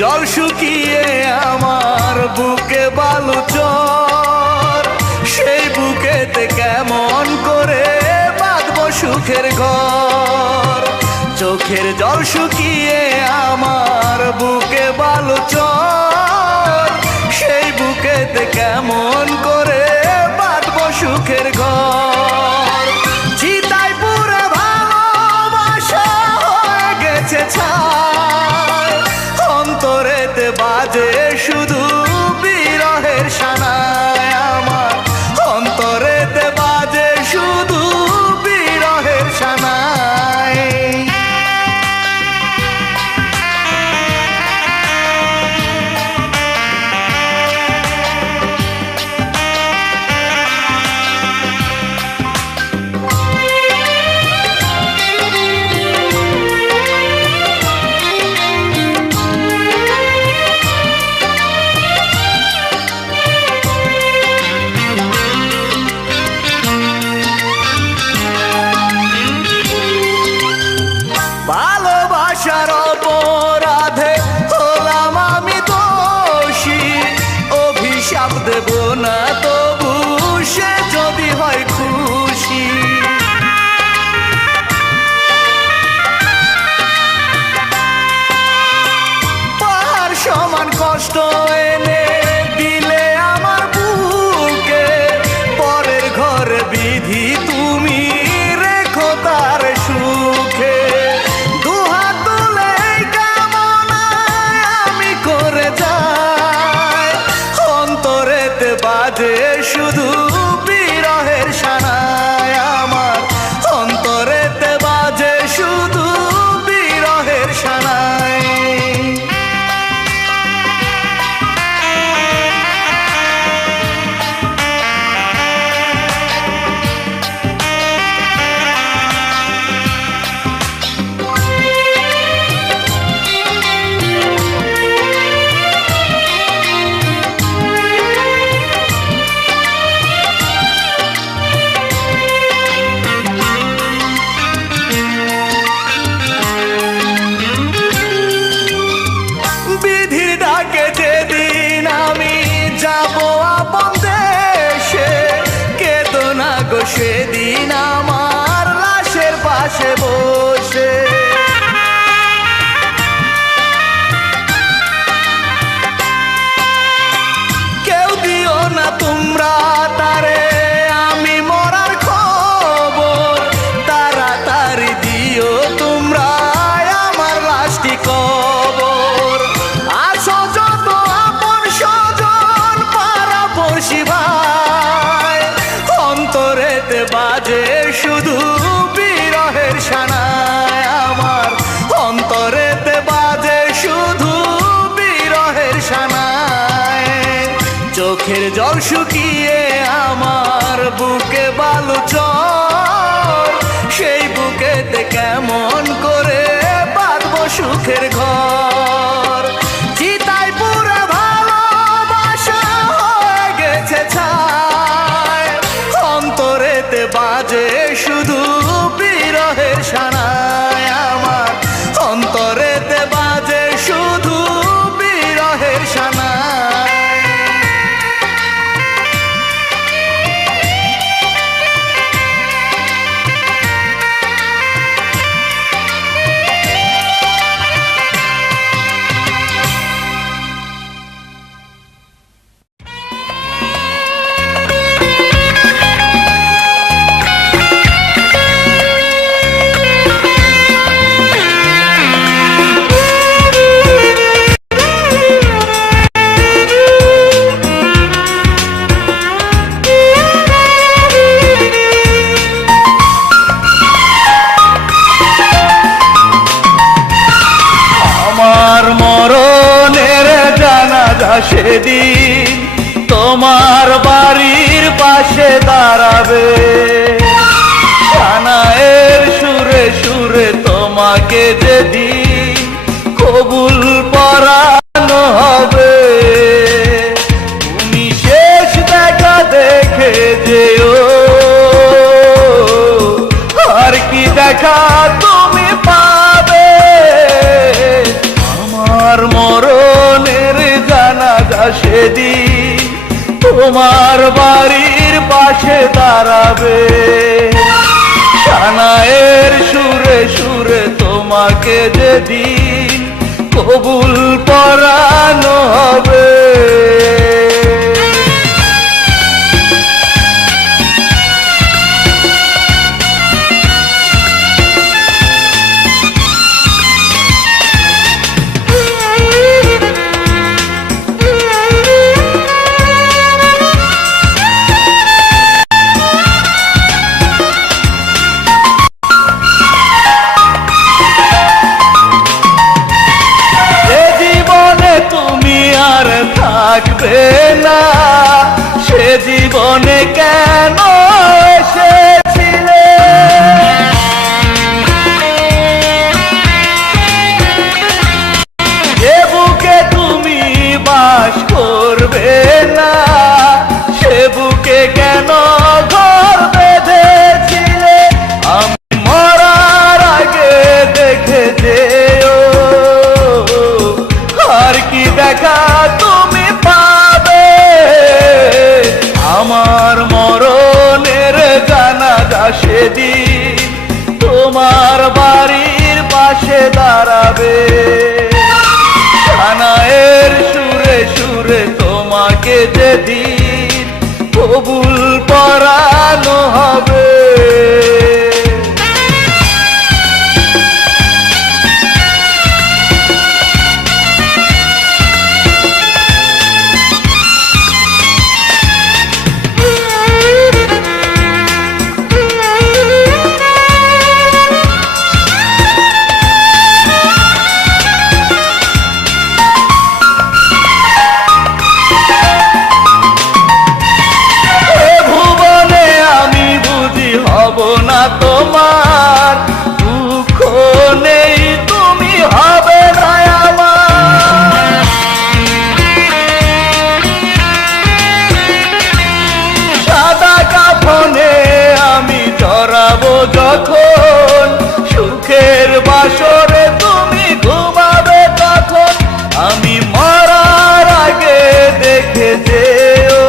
জল শুকিয়ে আমার বুকে বালুচর, সেই বুকেতে কেমন করে বাঁধবো সুখের ঘর। চোখের জল শুকিয়ে আমার বুকে বালুচর, সেই বুকেতে কেমন করে বাঁধবো সুখের ঘর। চিতায় পুরে ভালোবাসা হয়ে গেছে ছাই, অন্তরেতে বাজে শুধু বিরহের শানায় আমার, অন্তরেতে বাজে শুধু বিরহের শানায়। ভালোবাসার অপরাধে হলাম আমি দোষী, অভিশাপ দেব না তবু সে যদি হয় খুশি। পাহাড় সমান কষ্ট এনে দিলে আমার বুকে, পরের ঘরে বিধি তুমি রেখো তার সুখে। দুহাত তুলে কামনায় আমি করে যাই, অন্তরেতে বাজে শুধু বিরহের শানায় আমার, অন্তরেতে বাজে শুধু বিরহের শানায়। বিধির ডাকে যেদিন আমি যাব আপন দেশে, কেঁদো না গো সেদিন আমার লাশের পাশে বসে। কেউ দিও না তোমরা তারে আমি মরার খবর, তাড়াতাড়ি দিও তোমরা আমার লাশটি কবর। আসো যত আপন স্বজন পাড়া পড়শি ভাই, অন্তরেতে বাজে শুধু বিরহের শানায় আমার, অন্তরেতে বাজে শুধু বিরহের শানায়। চোখের জল শুকিয়ে আমার বুকে বালুচর, সেই বুকেতে কেমন করে বাঁধবো সুখের ঘর। চিতায় পুরে ভালোবাসা হয়ে গেছে ছাই, অন্তরেতে বাজে শুধু বিরহের শানায় আমার, অন্তরেতে বাজে শুধু বিরহের শানায়। সেদিন তোমার বাড়ির পাশে দাঁড়াবে, শানায়ের সুরে সুরে তোমাকে যেদিন কবুল পরানো হবে। তুমি শেষ দেখা দেখে যেও, আর কি দেখা তুমি পাবে। আমার মরণ তোমার বাড়ির পাশে দাঁড়াবে, সানায়ের সুরে সুরে তোমাকে যেদিন কবুল পরানো হবে। থাকবে না সে জীবনে কেন এসেছিলে, যে বুকে তুমি বাস করবে না সে বুকে কেন ঘর বেঁধেছিলে। আমি মরার আগে দেখে যেও আর কি দেখা তুমি পাবে, আমার মরণের জানাজা সেদিন তোমার বাড়ির পাশে দাঁড়াবে, সানায়ের সুরে সুরে তোমাকে যেদিন কবুল পরানো হবে। তোমার দুঃখ নেই তুমি হবে না আমার, সাদা কাফনে আমি জড়াবো যখন সুখের বাসরে তুমি ঘুমাবে তখন। আমি মরার আগে দেখে যেও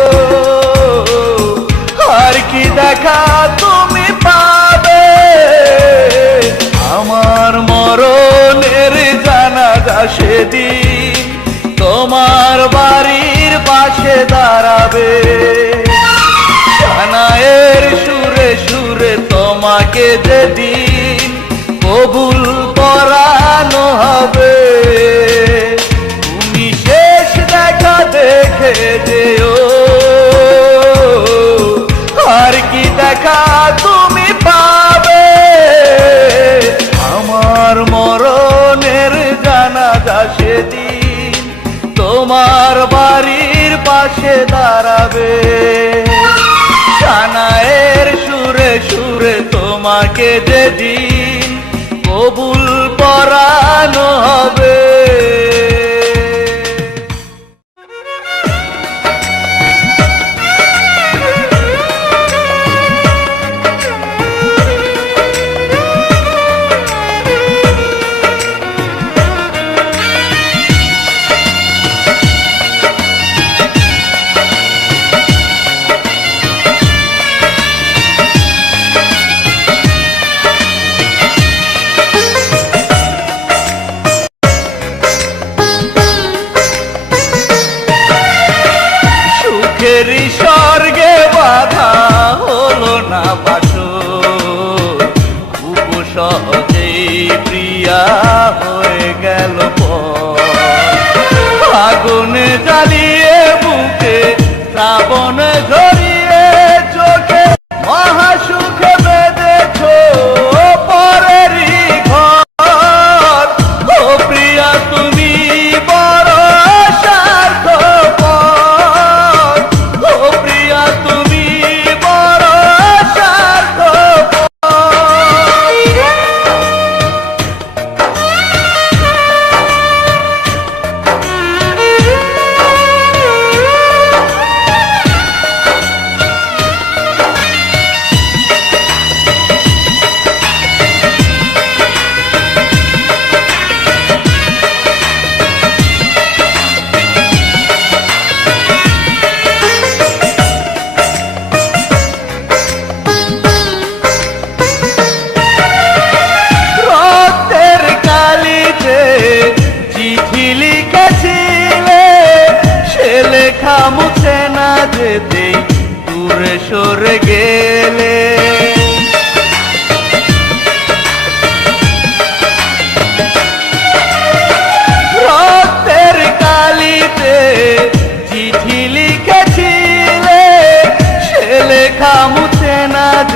আর কি দেখা তুমি পাবে, আমার মরণের জানাজা সেদিন তোমার বাড়ির পাশে দাঁড়াবে, সানায়ের সুরে সুরে তোমাকে যেদিন কবুল পরানো হবে। তুমি শেষ দেখা দেখে যেও আর কি দেখা তুমি পাবে, আমার মরণের জানাজা সেদিন তোমার বাড়ির পাশে দাঁড়াবে, সানায়ের সুরে সুরে তোমাকে যেদিন কবুল পরানো হবে। স্বর্গে বাধা হলো না বাসর, উপসহজেই প্রিয়া হয়ে গেল পর, আগুনে জ্বালিয়ে বুকে শ্রাবণ ঝরিয়ে চোখে মহাসুখে বেঁধেছ পরেরই ঘর। ও প্রিয়া তুমি বড় স্বার্থপর, ও প্রিয়া তুমি বড় স্বার্থপর।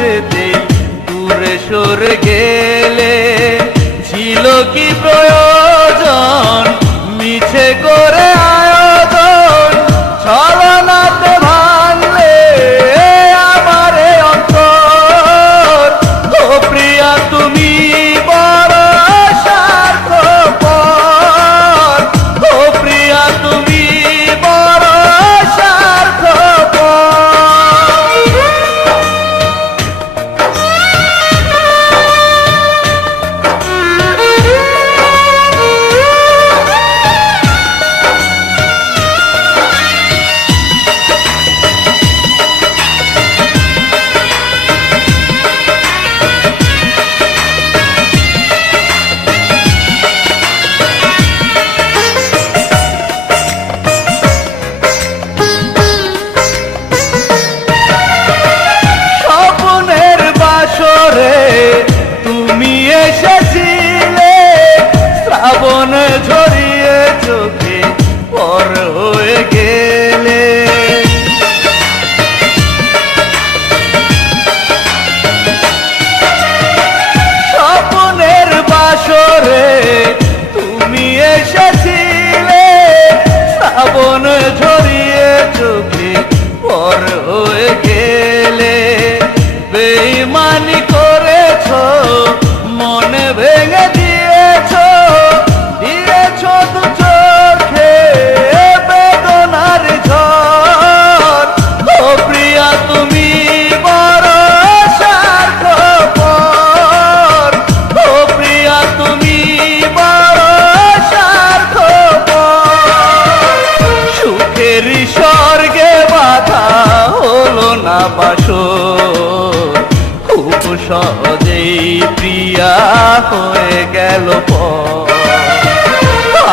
যেতেই দূরে সরে গেলে, ছিল কি প্রয়োজন মিছে করে আয়োজন, ছলনাতে ভাঙলে আমারে অন্তর। ও প্রিয়া তুমি বড় স্বার্থপর, ও প্রিয়া তুমি বড় স্বার্থপর। স্বপ্নের বাসরে তুমি এসেছিলে, শ্রাবণ ঝরিয়ে চোখে পর হয়ে গেলে। স্বপ্নের বাসরে তুমি এসেছিলে, শ্রাবণ ঝরিয়ে চোখে পর হয়ে গেলে। বেঈমানি করেছ, মনে ভেঙে দিয়েছ, দিয়েছ দু চোখে বেদনার ঝড়। ও প্রিয়া তুমি বড় স্বার্থপর, ও প্রিয়া তুমি বড় স্বার্থপর। সুখের স্বর্গে বাধা হলো না বাসর, খুব সহজেই প্রিয়া হয়ে গেল পর।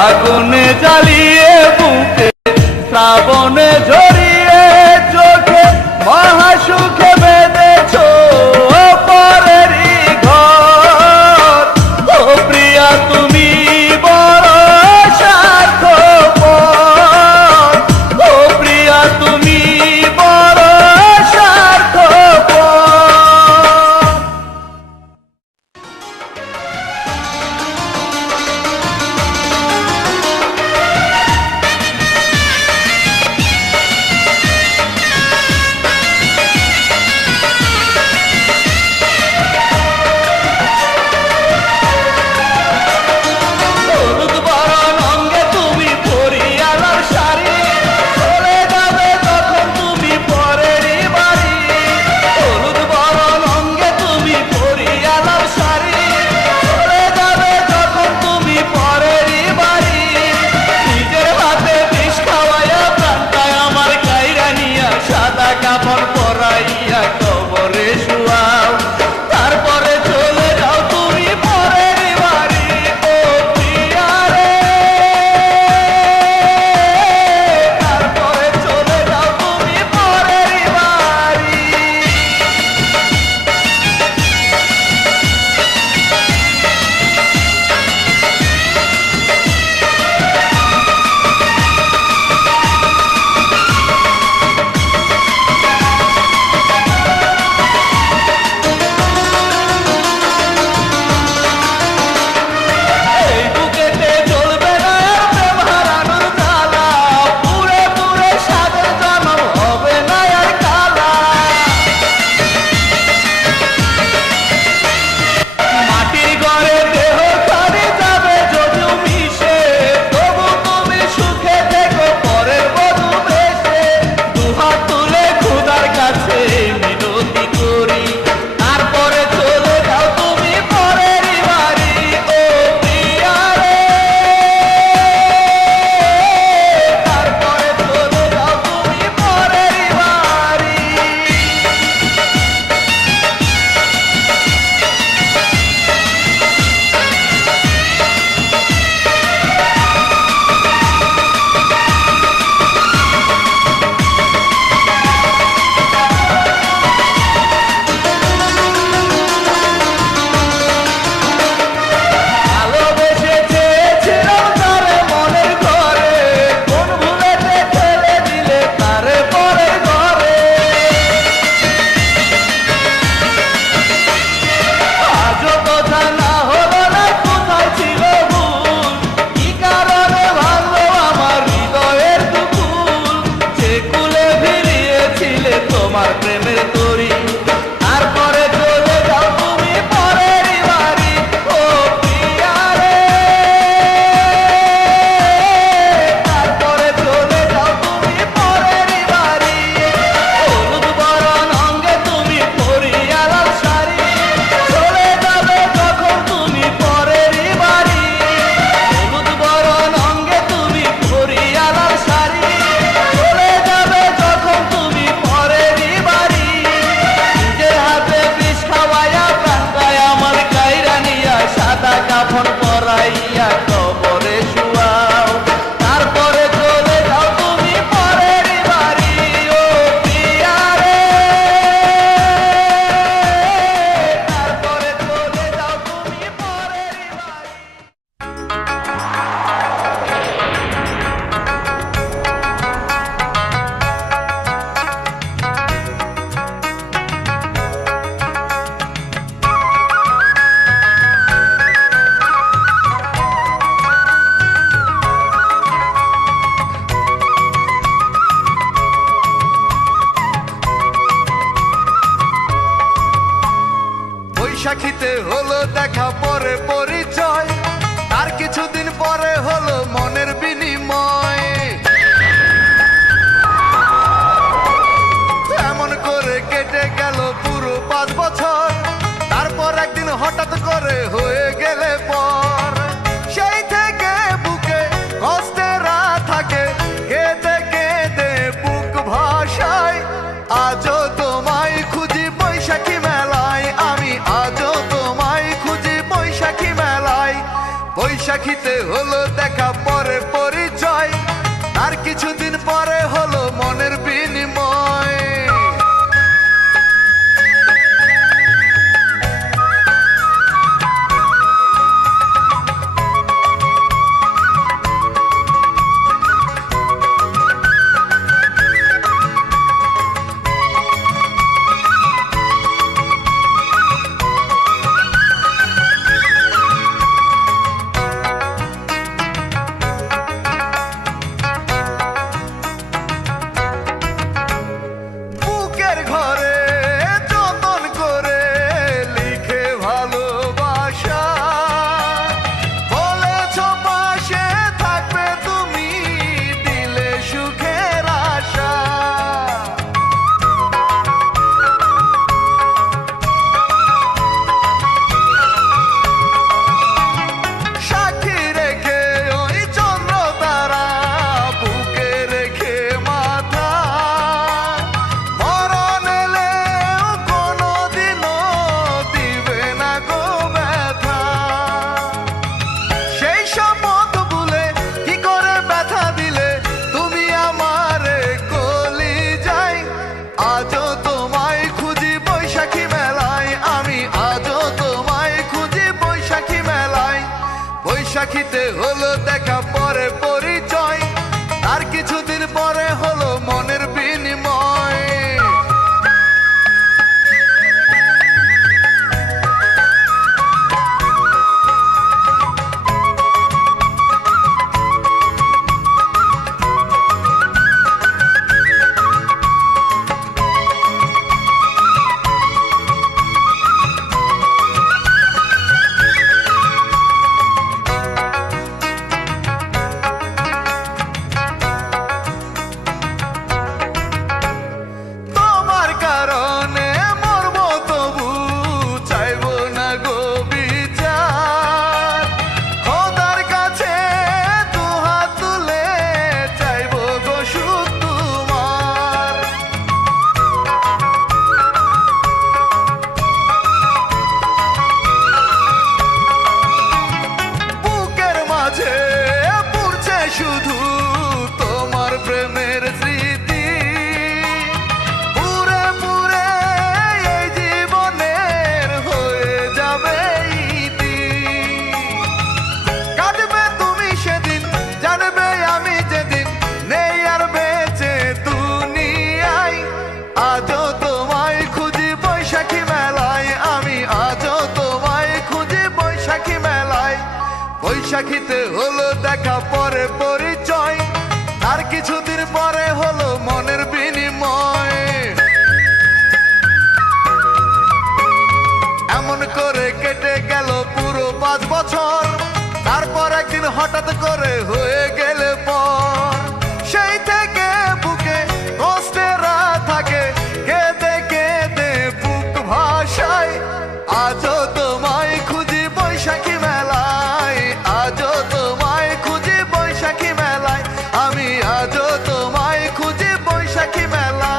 আগুনে জ্বালিয়ে বুকে, শ্রাবণে ঝরিয়ে চোখে, মহাসুখে বেঁধেছ পরেরই ঘর। ও প্রিয়া তুমি বড় স্বার্থপর, ও প্রিয়া তুমি বড় স্বার্থপর। বৈশাখীতে হলো দেখা পরে পরিচয়, তার কিছুদিন পরে হলো মনের বিনিময়। এমন করে কেটে গেল পুরো 5 বছর, তারপর একদিন হঠাৎ করে হয়ে গেলে পর। সেই থেকে বুকে কষ্টেরা থাকে, কেঁদে কেঁদে বুক ভাষায়। আজও তোমায় খুঁজি বৈশাখী মেলায়, আমি আজও তোমায় খুঁজি বৈশাখী মেলায়। বৈশাখীতে হলো দেখা পরে পরিচয়, তার কিছুদিন পরে হলো মনের বিনিময়। বৈশাখীতে হলো দেখা পরে পরিচয়, তার কিছুদিন পরে হলো মনের বিনিময়। শুধু তোমার প্রেমের স্মৃতি পুরে পুরে এই জীবনের হয়ে যাবে ইতি। কাটবে তুমি সেদিন, জানবে আমি যেদিন নেই আর বেঁচে দুনিয়ায়। আজও তোমায় খুঁজি বৈশাখী মেলায়, আমি আজও তোমায় খুঁজি বৈশাখী মেলায়। বৈশাখীতে হলো দেখা পরে পরিচয়, আর কিছুদিন পরে হলো মনের বিনিময়। এমন করে কেটে গেল পুরো 5 বছর, তারপর একদিন হঠাৎ করে হয়ে গেলে পর। সেই থেকে বুকে কষ্টেরা থাকে, কেঁদে কেঁদে বুক ভাষায়। আজও তোমায় খুঁজি বৈশাখী মেলায়, আজও তোমায় খুঁজি বৈশাখী মেলায়, আমি আজও তোমায় খুঁজি বৈশাখী মেলায়।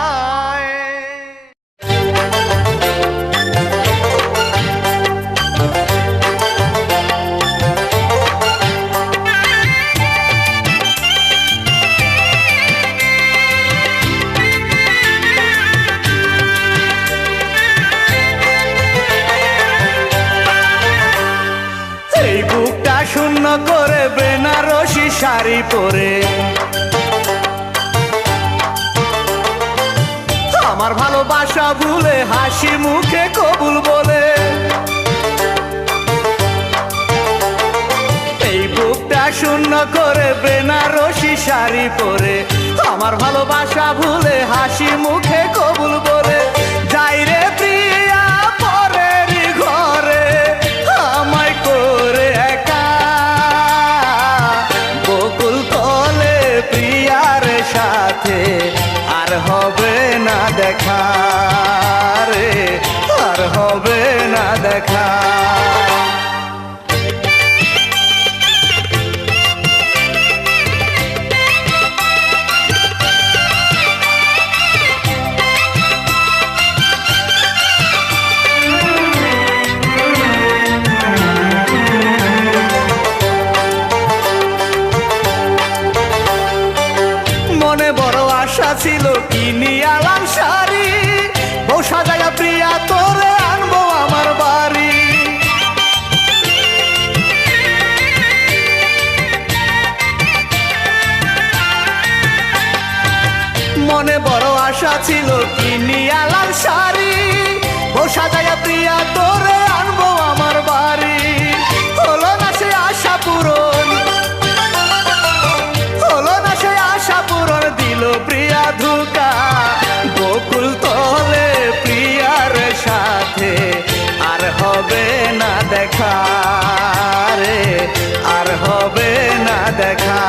শূন্য করে বেনারসি শাড়ি পরে আমার ভালোবাসা ভুলে হাসি মুখে কবুল বলে। এই বুকটা শূন্য করে বেনারসি শাড়ি পরে আমার ভালোবাসা ভুলে হাসি মুখে কবুল বলে। যাই রে প্রিয়া পরের ঘর দেখা। মনে বড় আশা ছিল কিনি আলাম শাড়ি, বউ সাজায়া প্রিয়া তোরে আনবো আমার বাড়ি। মনে বড় আশা ছিল কিনি আলাম শাড়ি, বউ সাজায়া প্রিয়া তোরে আনবো আমার বাড়ি। হলো না সে আশা পূরণ, হলো না সে আশা পূরণ, দিল প্রিয়া ধোঁকা। বকুল তলে প্রিয়ার সাথে আর হবে না দেখা রে, আর হবে না দেখা।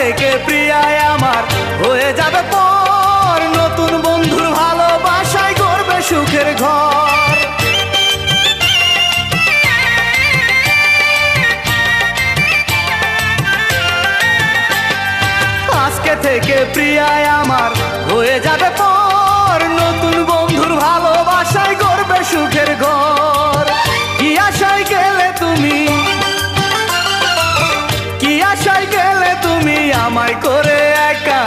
থেকে প্রিয়ায় আমার হয়ে যাবে পর, নতুন বন্ধুর ভালোবাসায় গড়বে সুখের ঘর। আজকে থেকে প্রিয়ায় আমার হয়ে যাবে পর, নতুন বন্ধুর ভালোবাসায় গড়বে সুখের ঘর। কি আশায় গেলে তুমি, কি আশায় গেলে তুমি আমায় করে একা।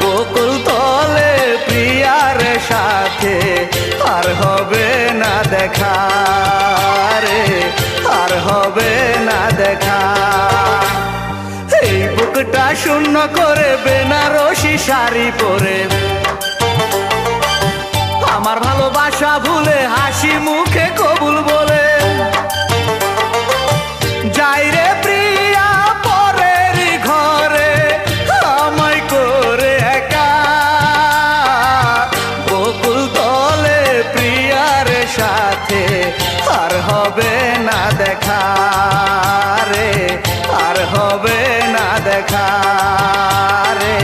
বকুল তলে প্রিয়ার সাথে আর হবে না দেখা রে, আর হবে না দেখা। এই বুকটা শূন্য করে বেনারসি শাড়ি পরে, আমার ভালোবাসা ভুলে হাসি মুখে কবুল বলে যাই রে প্রিয়া পরের ঘরে আমায় করে একা। বকুল তলে প্রিয়ার সাথে আর হবে না দেখা রে, আর হবে না দেখা রে,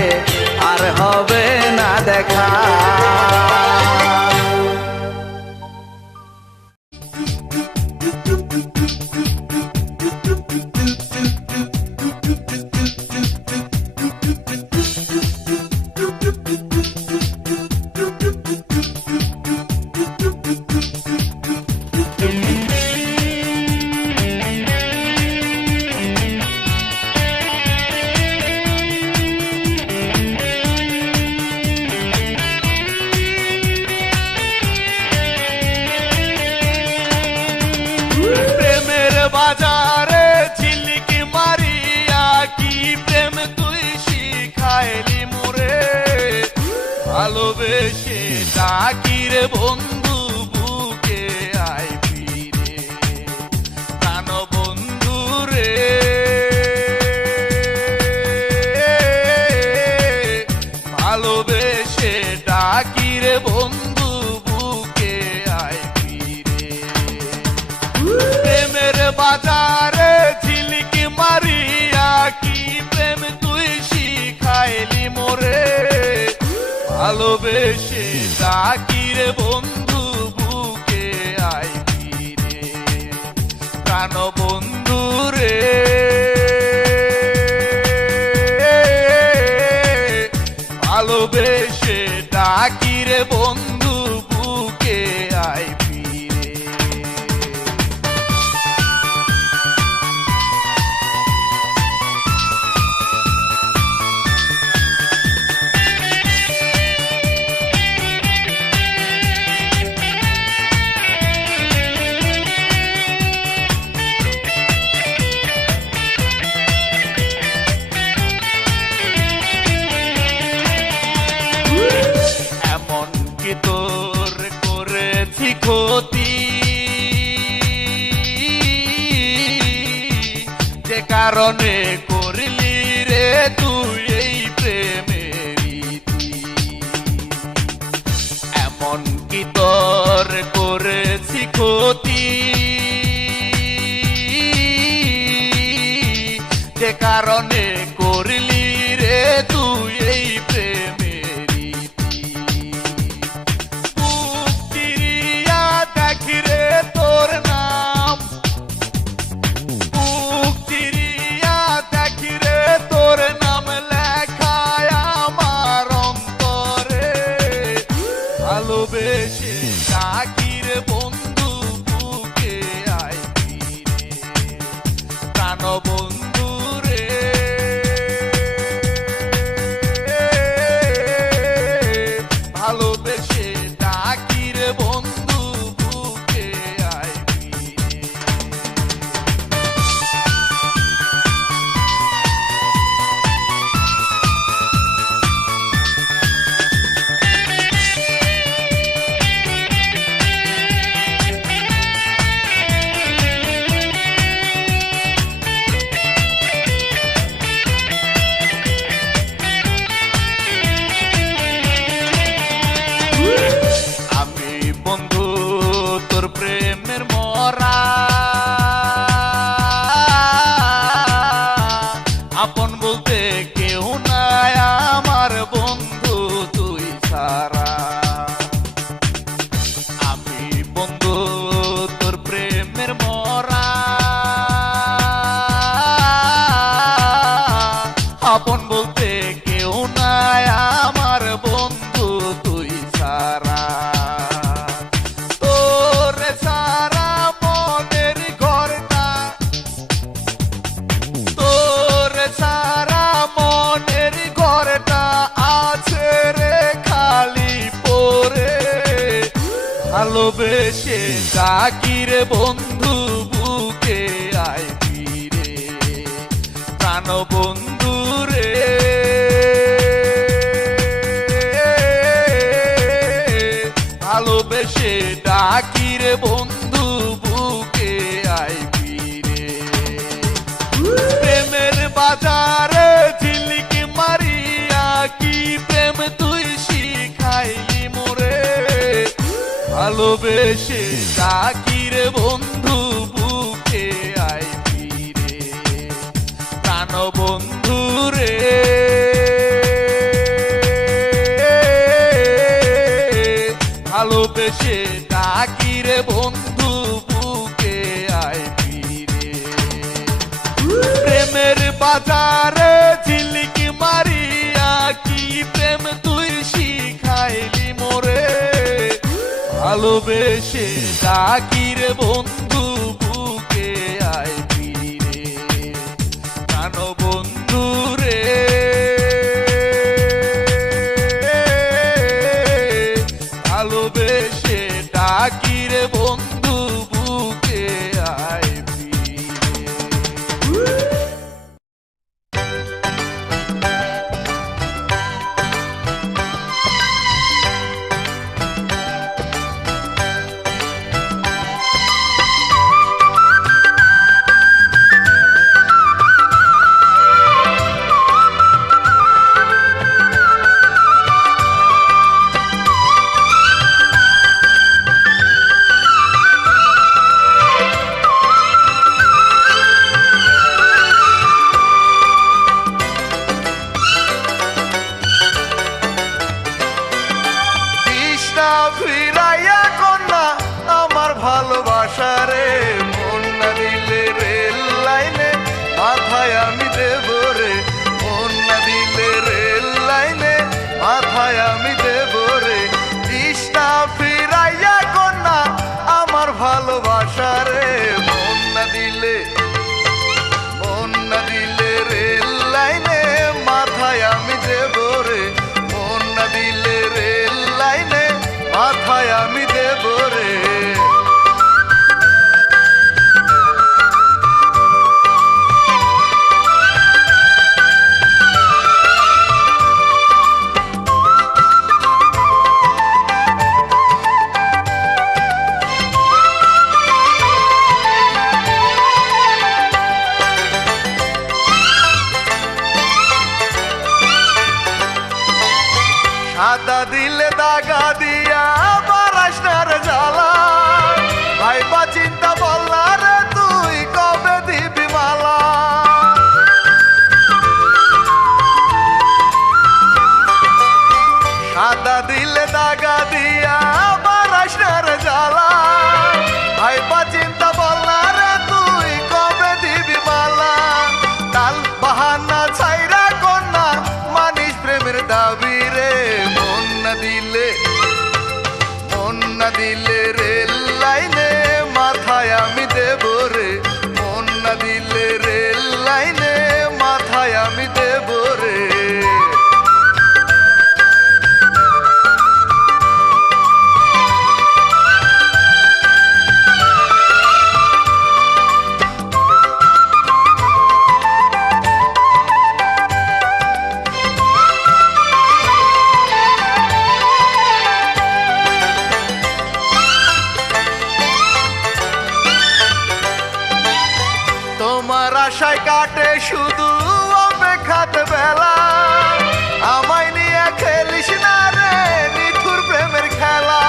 আর হবে না দেখা। বাজারে ঝিলিকি মারিয়া কি প্রেম তুই শিখাইলি মোরে। ভালোবেসে ডাকি রে বন্ধু বুকে আয় ফিরে, প্রাণ বন্ধু রে। ভালোবেসে ডাকি রে বন্ধু বুকে আয় ফিরে। প্রেমের বাজারে ঝিলিকি মারিয়া কি প্রেম তুই শিখাইলি মোরে। ভালোবেসে ডাকি রে বন্ধু বুকে আয় ফিরে, প্রাণ বন্ধু রে। ভালোবেসে ডাকি রে বন্ধু বুকে আয় ফিরে। ক্ষতি যে কারণে করলি রে তুই এই প্রেমের এমন কি তোর করেছি ক্ষতি যে কারণে করলি রে তুই এই প্রেমেরই বুক চিরিয়া দেখি রে তোর নাম বুক চিরিয়া দেখি রে তোর নাম লেখায় আমার অন্তরে ভালোবেসে ডাকি রে বন্ধু বুকে আয় ফিরে প্রাণ বন্ধু রে ভালোবেসে ডাকি রে বন্ধু বুকে আয় ফিরে আমি বন্ধু তোর প্রেমের মরা আপন বলতে কেউ নাই আমার বন্ধু তুই সারা আমি বন্ধু তোর প্রেমের মরা আপন বলতে কেউ নাই আমার বন্ধু তুই সারা তোর সারা মনের ঘরটা তোর সারা মনের ঘরটা আছে রে খালি পরে ভালোবেসে ডাকি রে বন্ধু বুকে আয় ফিরে প্রাণ বন্ধু রে ভালোবেসে ডাকি রে বন্ধু বুকে আয় ফিরে প্রেমের বাজারে ঝিলিকি মারিয়া কি প্রেম তুই শিখাইলি মোরে ভালোবেসে ডাকি রে বন্ধু বুকে আয় ফিরে প্রাণ বন্ধু রে ভালোবেসে ডাকি রে বন্ধু বুকে আয় ফিরে প্রেমের বাজারে ঝিলিকি মারিয়া কি প্রেম তুই শিখাইলি মোরে ভালোবেসে ডাকি রে বন্ধু বুকে আয় ফিরে প্রাণ বন্ধু রে ভালোবেসে ডাকি রে বন্ধু বুকে আয় ফিরে ফিরাইয়া কন্যা আমার ভালোবাসা রে মন না দিলে রেল লাইনে মাথায় আমি দেব রে মন না দিলে রেল লাইনে মাথায় আমি দেব রে কৃষ্ণা ফিরাইয়া কন্যা আমার ভালোবাসা রে মন না দিলে রেল লাইনে মাথায় আমি দেব রে মন না দিলে রেল লাইনে মাথায় আমি দেব রে সাদা দিলে দাগা দিয়া বারাস না রে জ্বালা ভাইবা চিন্তা বল না রে তুই কবে দিবি মালা সাদা দিলে দাগা দিয়া বারাস না রে জ্বালা ভাইবা চিন্তা বল না রে তুই কবে দিবি মালা কাল বাহানা ছাইরা কন্যা মানিস প্রেমের দাবি রে মন না দিলে রেল লাইনে মাথায় আমি দেব রে মন না দিলে রেল লাইনে মাথায় আমি দেব রে তোমার আশায় কাটে শুধু অপেক্ষাতে বেলা আমায় নিয়ে খেলিস না রে নিঠুর প্রেমের খেলা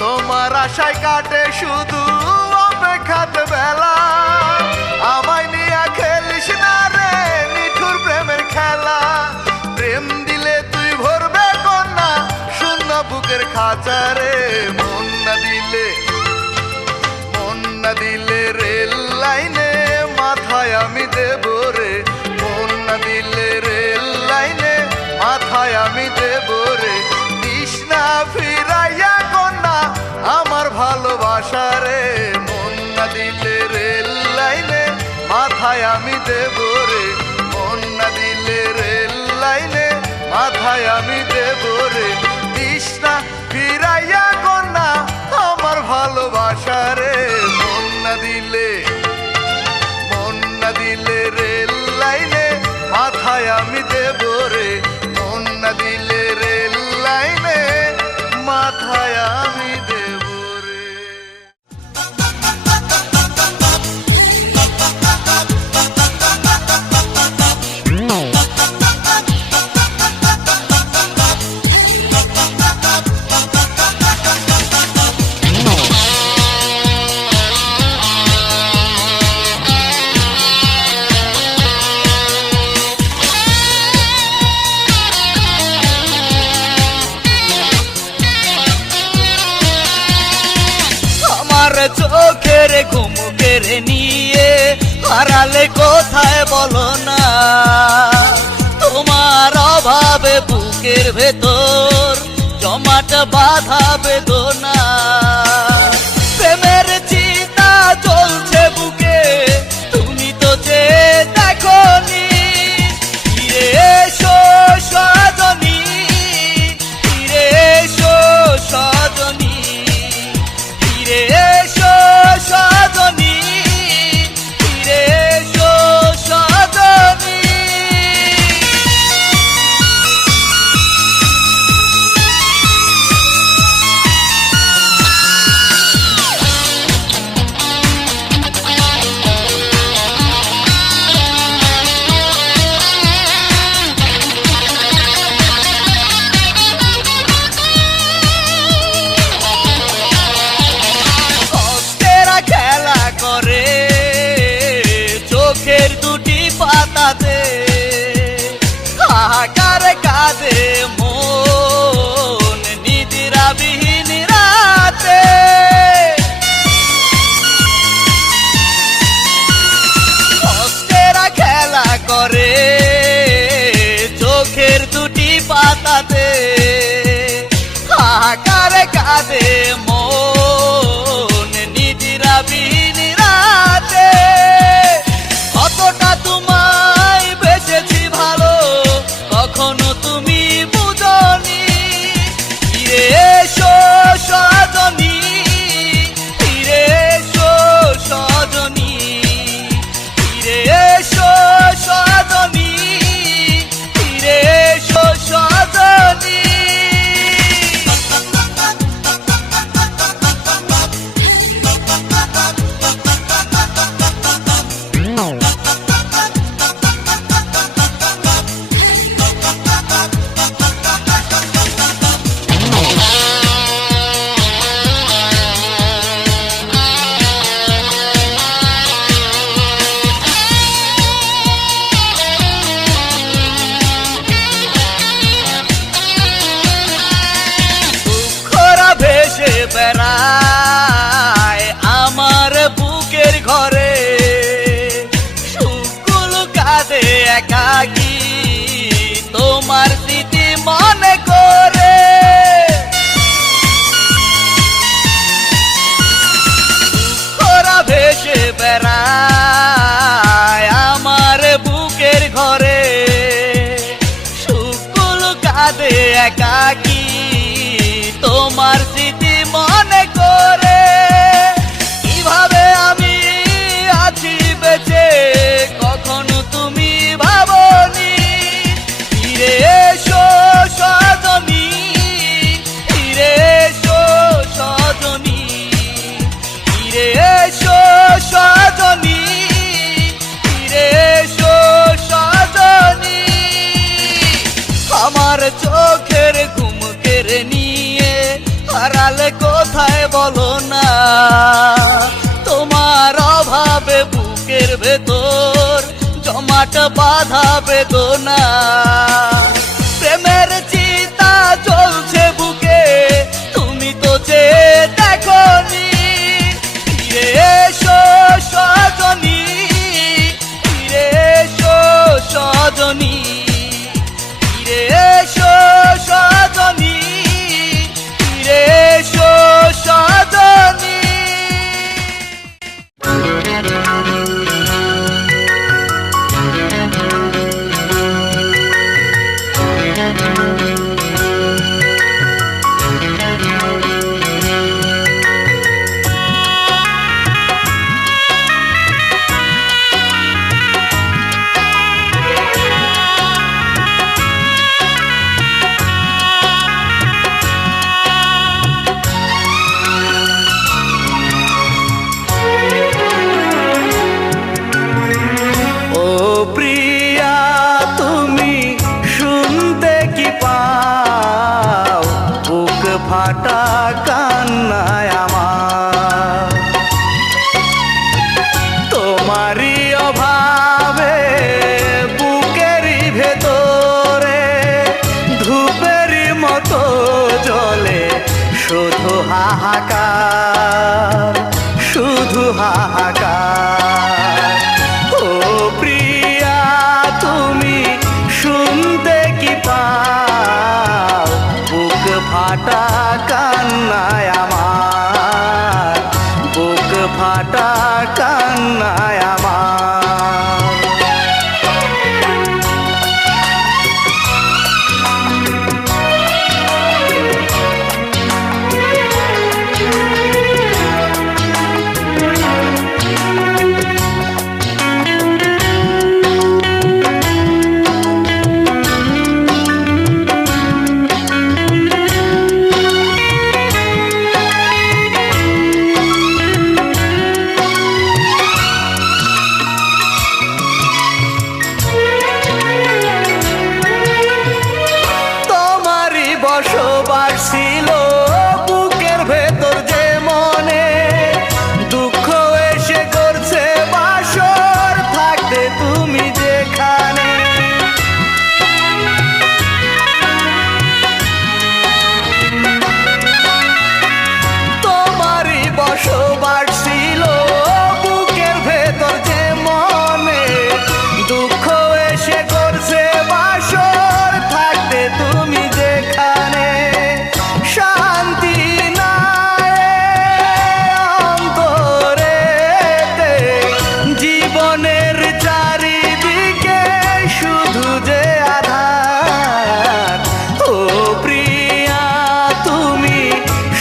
তোমার আশায় কাটে শুধু অপেক্ষাতে বেলা আমায় নিয়ে খেলিস না রে নিঠুর প্রেমের খেলা প্রেম দিলে তুই ভরবে কন্যা শূন্য বুকের খাঁচারে মন না দিলে রেল লাইনে মাথায় আমি দেব রে মন না দিলে রেল লাইনে মাথায় আমি দেব রে তৃষ্ণা ফিরাইয়া কন্যা আমার ভালোবাসা রে মন না দিলে রেল লাইনে মাথায় আমি দেব রে মন না দিলে রেল লাইনে মাথায় আমি দেব রে তৃষ্ণা ফিরাইয়া কন্যা আমার ভালোবাসা রে মন না দিলে রেল লাইনে মাথায় আমি দেব রে মন না দিলে রেল লাইনে মাথায় আমি দেব রে চোখের ঘুম কেড়ে নিয়ে হারালে কোথায় বলো না তোমার অভাবে বুকের ভেতর জমাট বাঁধা বেদনা প্রেমের চিন্তা চলছে বুকে তুমি তো চেয়ে দেখোনি ফিরে এসো সজনী ফিরে এসো সজনী ফিরে এসো সজনী ফিরে এসো সজনী চোখের দুটি পাতাতে হাহাকার কাঁদে মন নিদ্রাবিহীন রাতে কষ্টেরা খেলা করে চোখের দুটি পাতাতে হাহাকার কাঁদে মন নিদ্রাবিহীন রাতে কতটা তোমায় বেসেছি ভালো কখনো তুমি বুঝনি ফিরে এসো সজনী ফিরে এসো সজনী ফিরে এসো সজনী ফিরে এসো সজনী বাট বাধা বেদনা, প্রেমের চিতা চলছে বুকে, তুমি তো যে দেখনি। ফিরে এসো সজনী, ফিরে এসো সজনী, ফিরে এসো সজনী, ফিরে এসো সজনী। ফাটা কান্নায় আমার, তোমারই অভাবে বুকেরই ভেতরে ধূপেরই মতো জ্বলে শুধু হাহাকার, শুধু হাহাকার। ও প্রিয়া তুমি শুনতে কি পাও বুক ফাটা কান্নায় আমার, বুক ফাটা কান্নায় আমার। বসবাস ছিল বুকের ভেতর যে মনে, দুঃখ এসে করছে বাসর থাকতে তুমি যেখানে। তোমারই বসবাস ছিল বুকের ভেতর যে মনে, দুঃখ এসে করছে বাসর থাকতে তুমি যেখানে। শান্তি নাই অন্তরেতে, জীবনের চারিদিকে শুধু যে আধার। ও প্রিয়া তুমি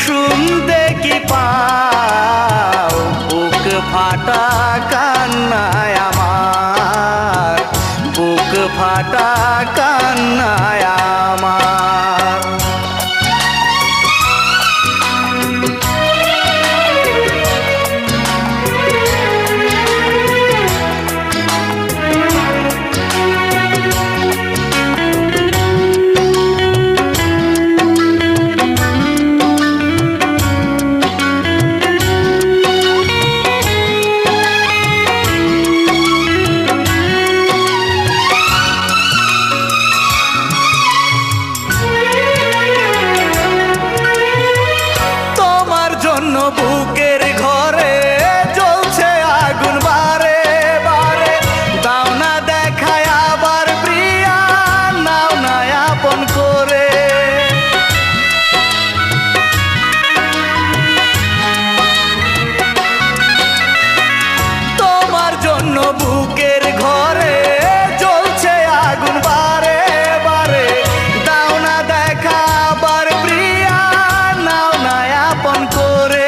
শুনতে কি পাও বুক ফাটা কান্নায় আমার, বুক ফাটা কান্নায় আমার। বুকের ঘরে জ্বলছে আগুন বারে বারে, দাও না দেখায় আবার প্রিয়া, নাও না আপন করে। তোমার জন্য বুকের ঘরে জ্বলছে আগুন বারে বারে, দাও না দেখা আবার প্রিয়া, নাও না আপন করে।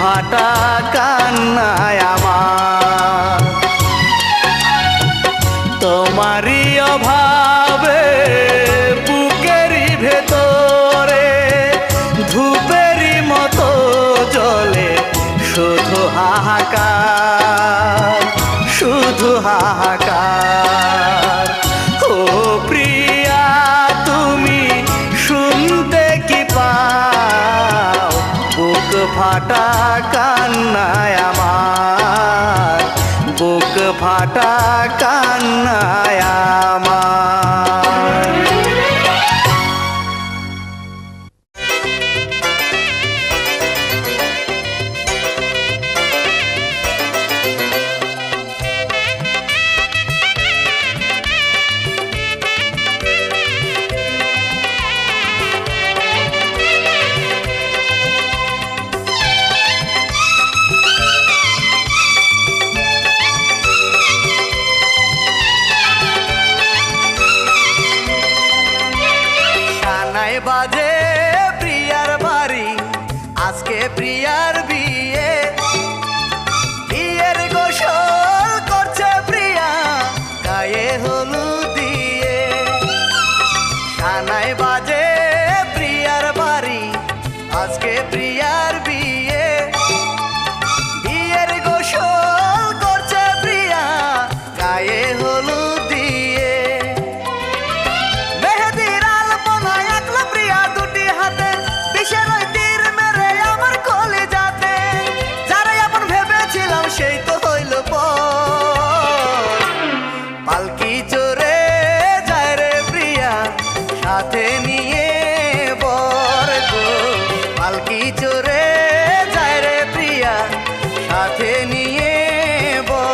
ফাটা কান্নায় আমার, তোমারই অভাবে বুকেরই ভেতরে ধূপেরই মতো জ্বলে বুক ফাটা কান্নায় আমার, বুক ফাটা কান্নায় আমার। বাজে প্রিয়ার বাড়ি, আজকে প্রিয়ার বিয়ে, বিয়ের গোসল করছে প্রিয়া গায়ে হলুদ দিয়ে। সানাই বাজে প্রিয়ার বাড়ি, আজকে প্রিয়ার বিয়ে, বিয়ের গোসল করছে প্রিয়া গায়ে হলুদ দিয়ে। সেই তো হইল পালকি চড়ে যায় রে প্রিয়া সাথে নিয়ে বর গো, পালকি চড়ে যায় রে প্রিয়া সাথে নিয়ে বর।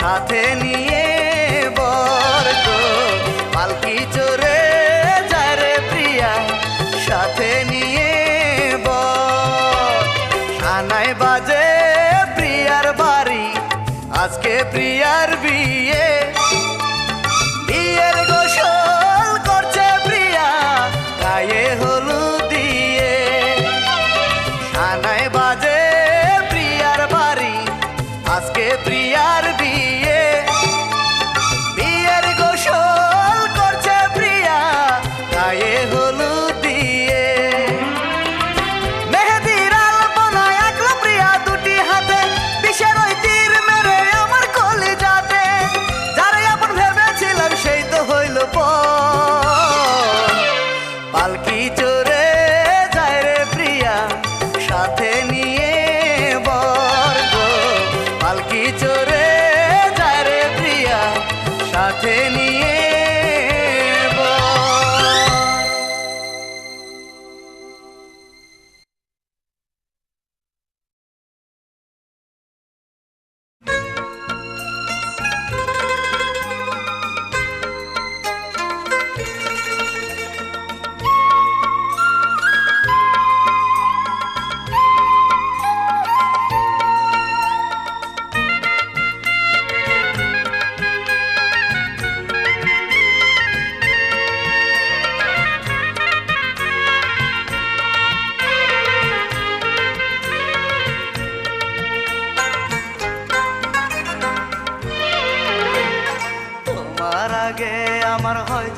সাথে নিয়ে বর গো, পালকি চড়ে যায় রে প্রিয়া সাথে নিয়ে বর। সানাই বাজে প্রিয়ার বাড়ি, আজকে প্রিয়ার বিয়ে, বিয়ের গোসল করছে প্রিয়া গায়ে হলুদ দিয়ে। সানাই বাজে প্রিয়ার বাড়ি, আজকে প্রিয়ার বিয়ে, বিয়ের গোসল করছে প্রিয়া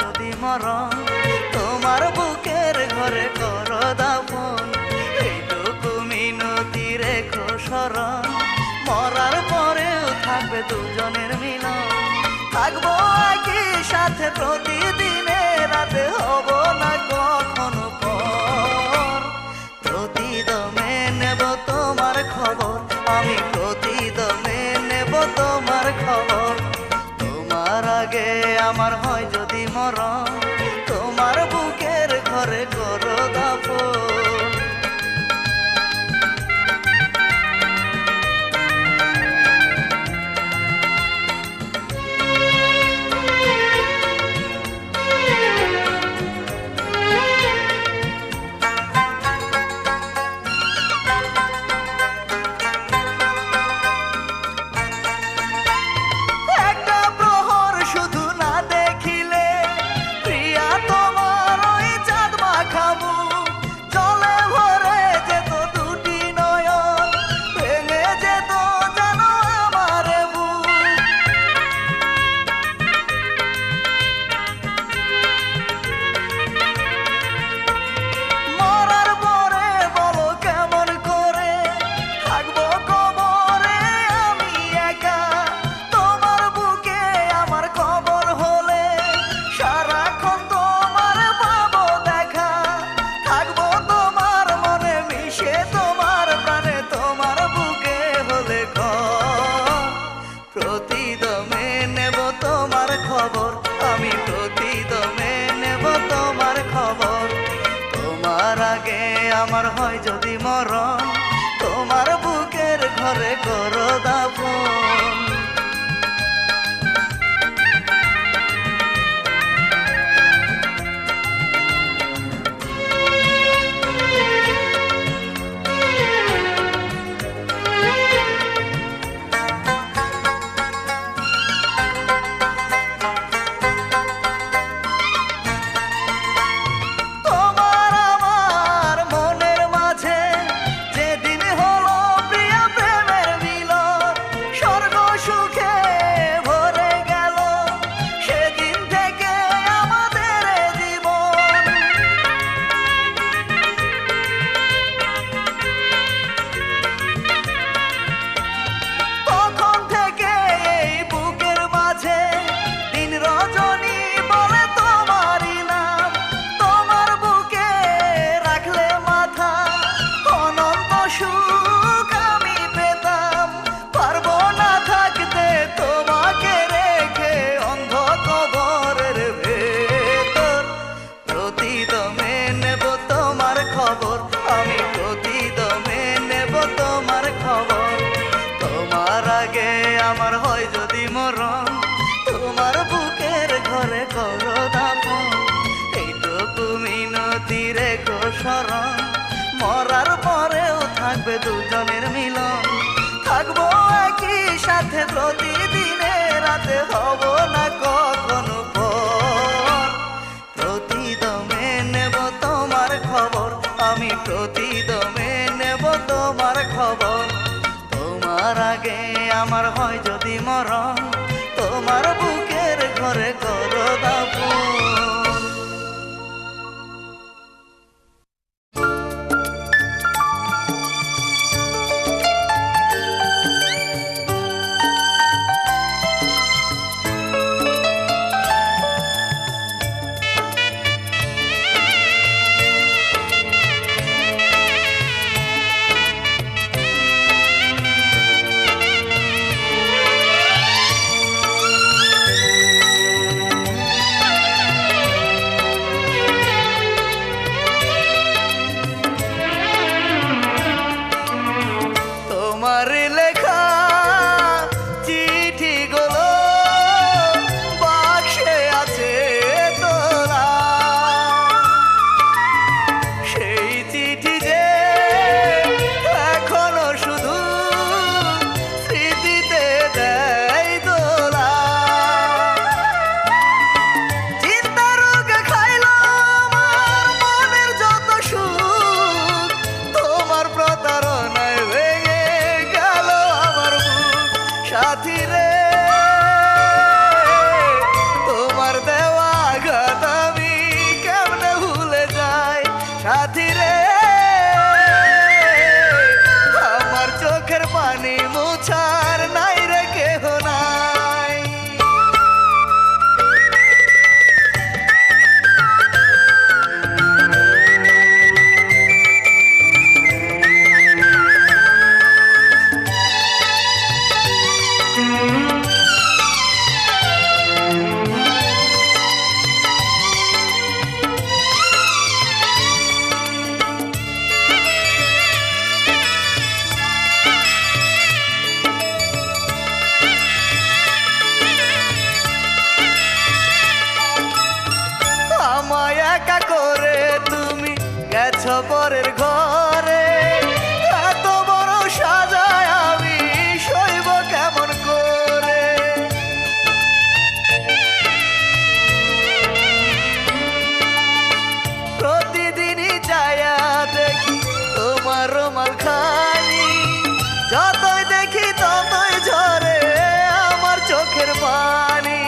যদি মরণ, তোমার বুকের ঘরে করো দাফন। এইটুকু মিনতি রেখো স্মরণ, মরার পরেও থাকবে দুজনের মিলন। থাকবো একই সাথে প্রতিদিনে রাতে, হব না কখনো পর। প্রতিদমে নেব তোমার খবর, আমি প্রতিদমে নেব তোমার খবর। তোমার আগে আমার হয় যদি মরণ, তোমার বুকের ঘরে করো দাফন। একটা প্রহর শুধু না দেখিলে, প্রিয়া তোমার ওই চাঁদ মাখা মুখ, জলে ভরে যেত দুটি নয়ন, ভেঙে যেত যেন আমার বুক। মরার পরে বলো কেমন করে থাকবো কবরে আমি একা। তোমার বুকে আমার খবর হলে সারাক্ষণ তোমার পাবো দেখা। থাকবো তোমার মনে মিশে তোমার প্রাণে, তোমার বুকে হলে প্রতিদমে নেব তোমার খবর, আমি প্রতিদমে নেব তোমার খবর। তোমার আগে আমার হয় যদি মরণ, তোমার বুকের ঘরে করো দাফন। তোমার আমার মনের মাঝে যেদিন হলো প্রিয়া প্রেমের মিলন, স্বর্গ সুখে ভরে গেল সেদিন থেকে আমাদের এ জীবন। তখন থেকে এই বুকের মাঝে দিন রজনী বলে তোমারই নাম। তোমার বুকে রাখলে মাথা, অনন্ত সুখ আমি পেতাম। পারবো না থাকতে তোমাকে রেখে অন্ধ কবরের ভেতর। প্রতিদমে নেব তোমার খবর, আমি প্রতিদমে নেব তোমার খবর। তোমার আগে আমার হয় যদি মরণ, তোমার বুকের ঘরে করো দাফন। এইটুকু মিনতি রেখো স্মরণ, মরার পরেও থাকবে দুজনের মিলন। থাকবো একই সাথে প্রতিদিনে রাতে, হব না কখনো পর। প্রতিদমে নেব তোমার খবর, আমি প্রতিদমে নেব তোমার খবর। তোমার আগে আমার হয় যদি মরণ, তোমার বুকের ঘরে করো দাফন। আমায় একা করে তুমি গেছো পরের ঘরে, এত বড় সাজায় আমি সইব কেমন করে। প্রতিদিনই চায়া দেখি তোমার রুমাল খানি, যতই দেখি ততই ঝরে আমার চোখের পানি।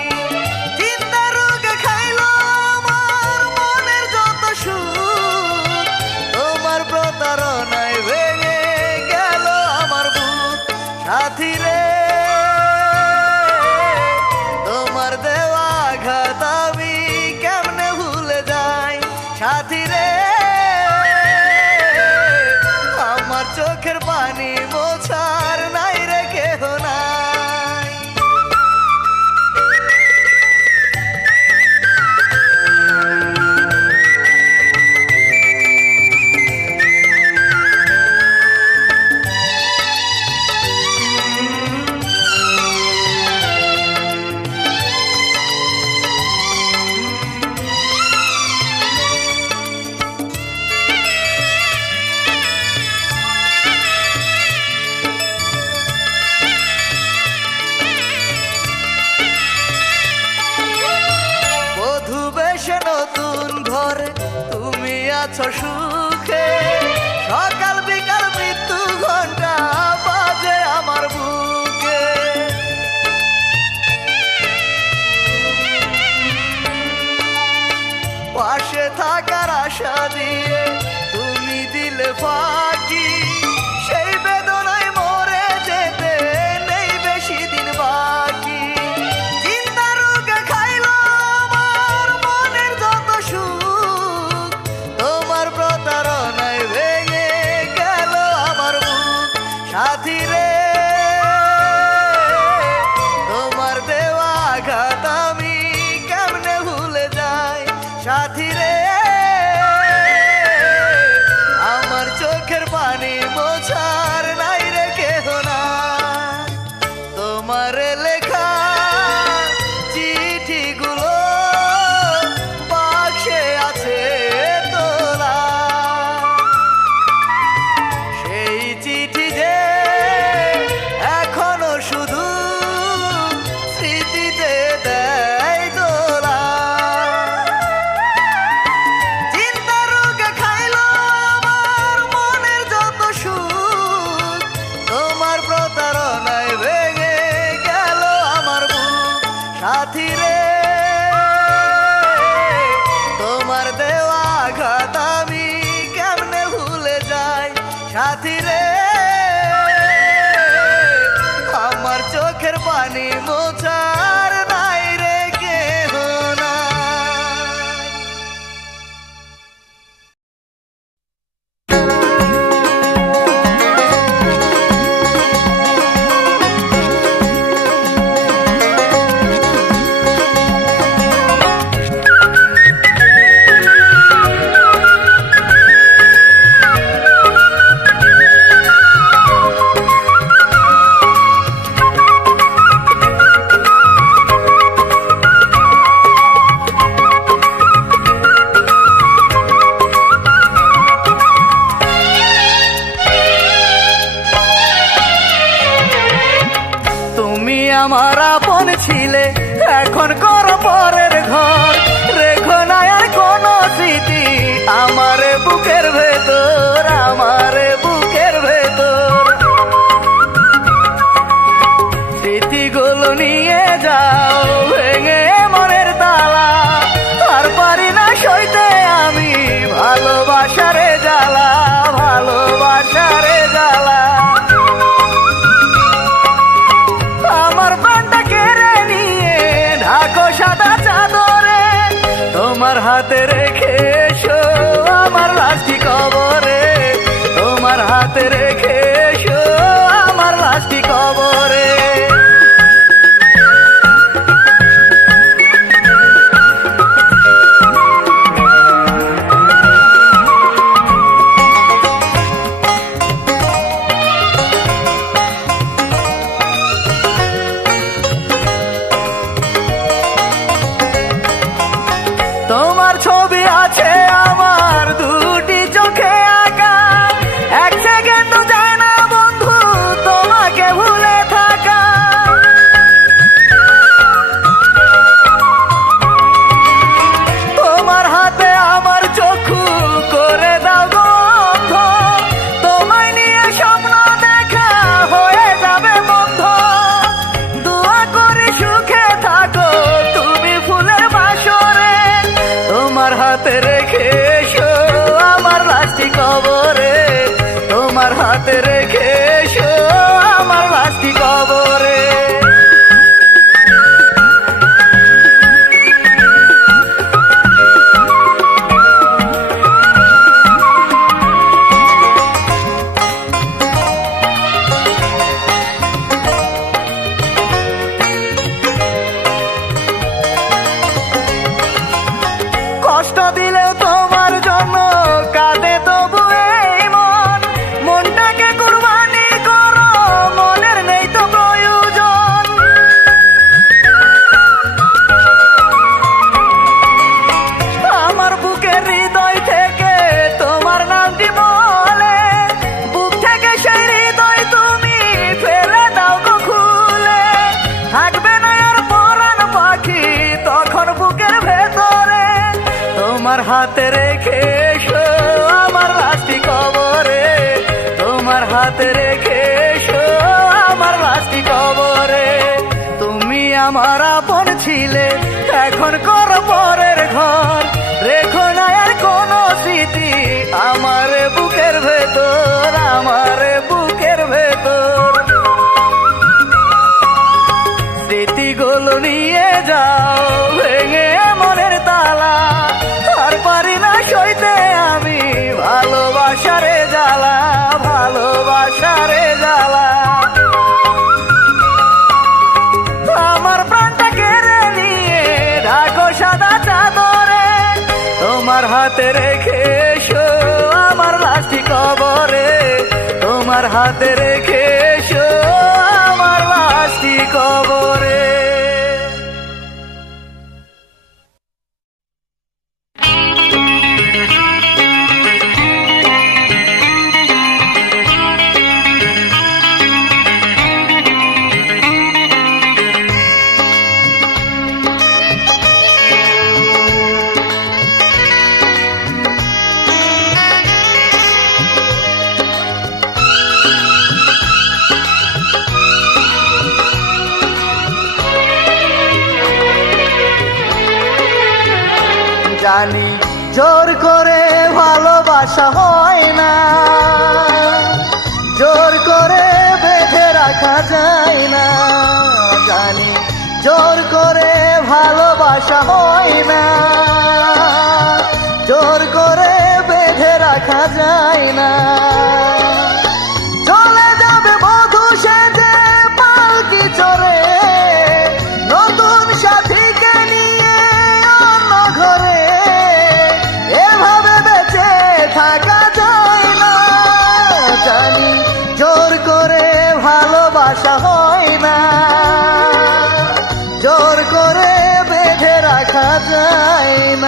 চিন্তা রোগে খাইলো আমার মনের যত সুখ, তোমার প্রতারণায় ভেঙে গেল আমার বুক। সাথী রে, তোমার দেওয়া আঘাত আমি কেমনে ভুলে যাই। সাথী রে, আমার চোখের পানি মোছার নাই রে কেহ নাই। বধূ বেশে নতুন ঘরে তুমি আছো সুখে, সকাল বিকাল মৃত্যু ঘন্টা বাজে আমার বুকে। পাশে থাকার আশা দিয়ে তুমি দিলে ফাঁকি, সেই বেদনায় মরে যেতে নেই বেশি দিন বাকি। চিন্তা রোগে খাইলো আমার মনের যত সুখ, তোমার প্রতারণায় ভেঙে গেল আমার বুক। সাথী রে, তোমার দেওয়া আঘাত আমি কেমনে ভুলে যাই। সাথী রে, আমার চোখের পানি মোছার নাই রে কেহ নাই। তোমার লেখা চিঠিগুলো বাক্সে আছে তোলা, সেই চিঠি যে এখনো শুধু স্মৃতিতে দেয় দোলা। চিন্তা রোগে খাইলো আমার মনের যত সুখ, তোমার প্রতারণায় ভেঙে গেল আমার বুক। সাথী রে, তোমার দেওয়া আঘাত আমি কেমনে ভুলে যাই। সাথী রে, আমার চোখের পানি মোছার নাই রে কেহ নাই। তুমি আমার আপন ছিলে, এখন করো পরের ঘর। রেখো না আর কোনো স্মৃতি আমারে বুকের ভেতর, আমারে বুকের ভেতর। স্মৃতিগুলো নিয়ে যাও ভেঙে মনের তালা, আর পারি না সইতে আমি ভালোবাসারে জ্বালা, ভালোবাসারে জ্বালা। আমার প্রাণটা কেড়ে নিয়ে ঢাকো সাদা চাদরে, তোমার হাতে রেখে এসো আমার লাশটি কবরে, তোমার হাতে রেখে এসো আমার লাশটি কবরে। তোমার ছবি আছে আমার দুটি চোখে আঁকা, এক সেকেন্ড যায় না বন্ধু তোমাকে ভুলে থাকা। তোমার হাতে আমার চক্ষু করে দাও বন্ধ, তোমায় নিয়ে স্বপ্ন দেখা হয়ে যাবে বন্ধ। দোয়া করি সুখে থাকো তুমি ফুলের বাসরে, তোমার হাতে রেখে এসো আমার লাশটি কবরে, তোমার হাতে রেখে এসো আমার লাশটি কবরে। কষ্ট দিলেও তোমার জন্য কাঁদে তবু এই মন, মনটাকে কুরবানি করো মনের নেই তো প্রয়োজন। আমার বুকের হৃদয় থেকে তোমার নামটি বলে, বুক থেকে সেই হৃদয় তুমি ফেলে দাও গো খুলে, থাকবে না আর পরাণ পাখি তখন বুকের ভেতরে, তোমার হাতে রেখে এসো আমার লাশটি কবরে, তোমার হাতে রেখে এসো আমার লাশটি কবরে। তুমি আমার আপন ছিলে এখন করো পরের ঘর, রেখো না আর কোনো স্মৃতি আমার বুকের ভেতর, আমার বুকের ভেতর। স্মৃতিগুলো নিয়ে যাও ভেঙে মনের তালা, আর পারি না সইতে আমি ভালোবাসারে জ্বালা, ভালোবাসারে জ্বালা। আমার প্রাণটা কেড়ে নিয়ে ঢাকো সাদা চাদরে, তোমার হাতে রেখে এসো আমার লাশটি কবরে, তোমার হাতে রেখে এসো আমার লাশটি কবরে। জানি জোর করে ভালোবাসা হয় না, জোর করে বেঁধে রাখা যায় না, জানি জোর করে ভালোবাসা হয় না, জোর করে বেঁধে রাখা যায় না। চলে যাবে বধূ সেজে পালকি চড়ে, নতুন সাথীকে নিয়ে অন্য ঘরে, এভাবে বেঁচে থাকা যায় না। জানি জোর করে ভালোবাসা হয় না, জোর করে বেঁধে রাখা যায় না।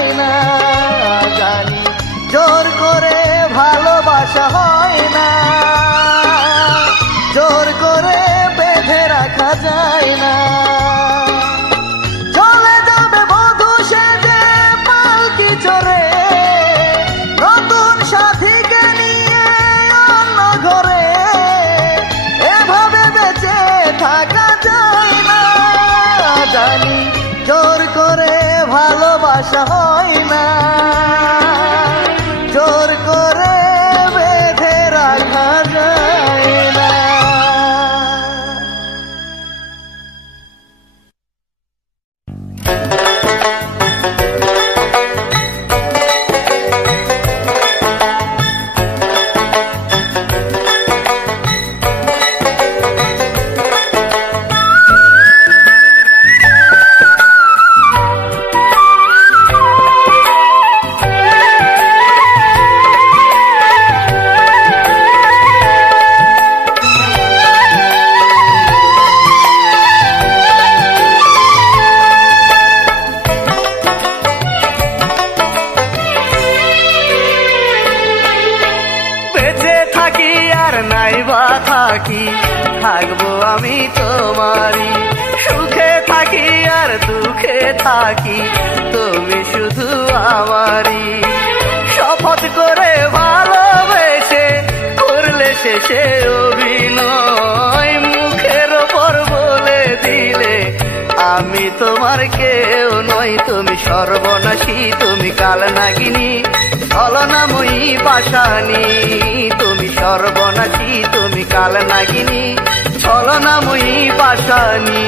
যায় না, জানি জোর করে ভালোবাসা হয় না, জোর করে বেঁধে রাখা যায় না। চলে যাবে বধূ সেজে পালকি চড়ে, নতুন সাথীকে নিয়ে অন্য ঘরে, এভাবে বেঁচে থাকা যায় না, জানি জোর করে ভালোবাসা হয় না, জোর করে বেঁধে রাখা যায় না। থাকি থাকবো আমি তোমারই, সুখে থাকি আর দুঃখে থাকি তুমি শুধু আমারই। শপথ করে ভালোবেসে করলে শেষে অভিনয়, মুখের ওপর বলে দিলে আমি তোমার কেউ নই। তুমি সর্বনাশী, তুমি কালনাগিনী, ছলনাময়ী পাষাণী। তুমি সর্বনাশী, তুমি কালনাগিনী, ছলনাময়ী পাষাণী।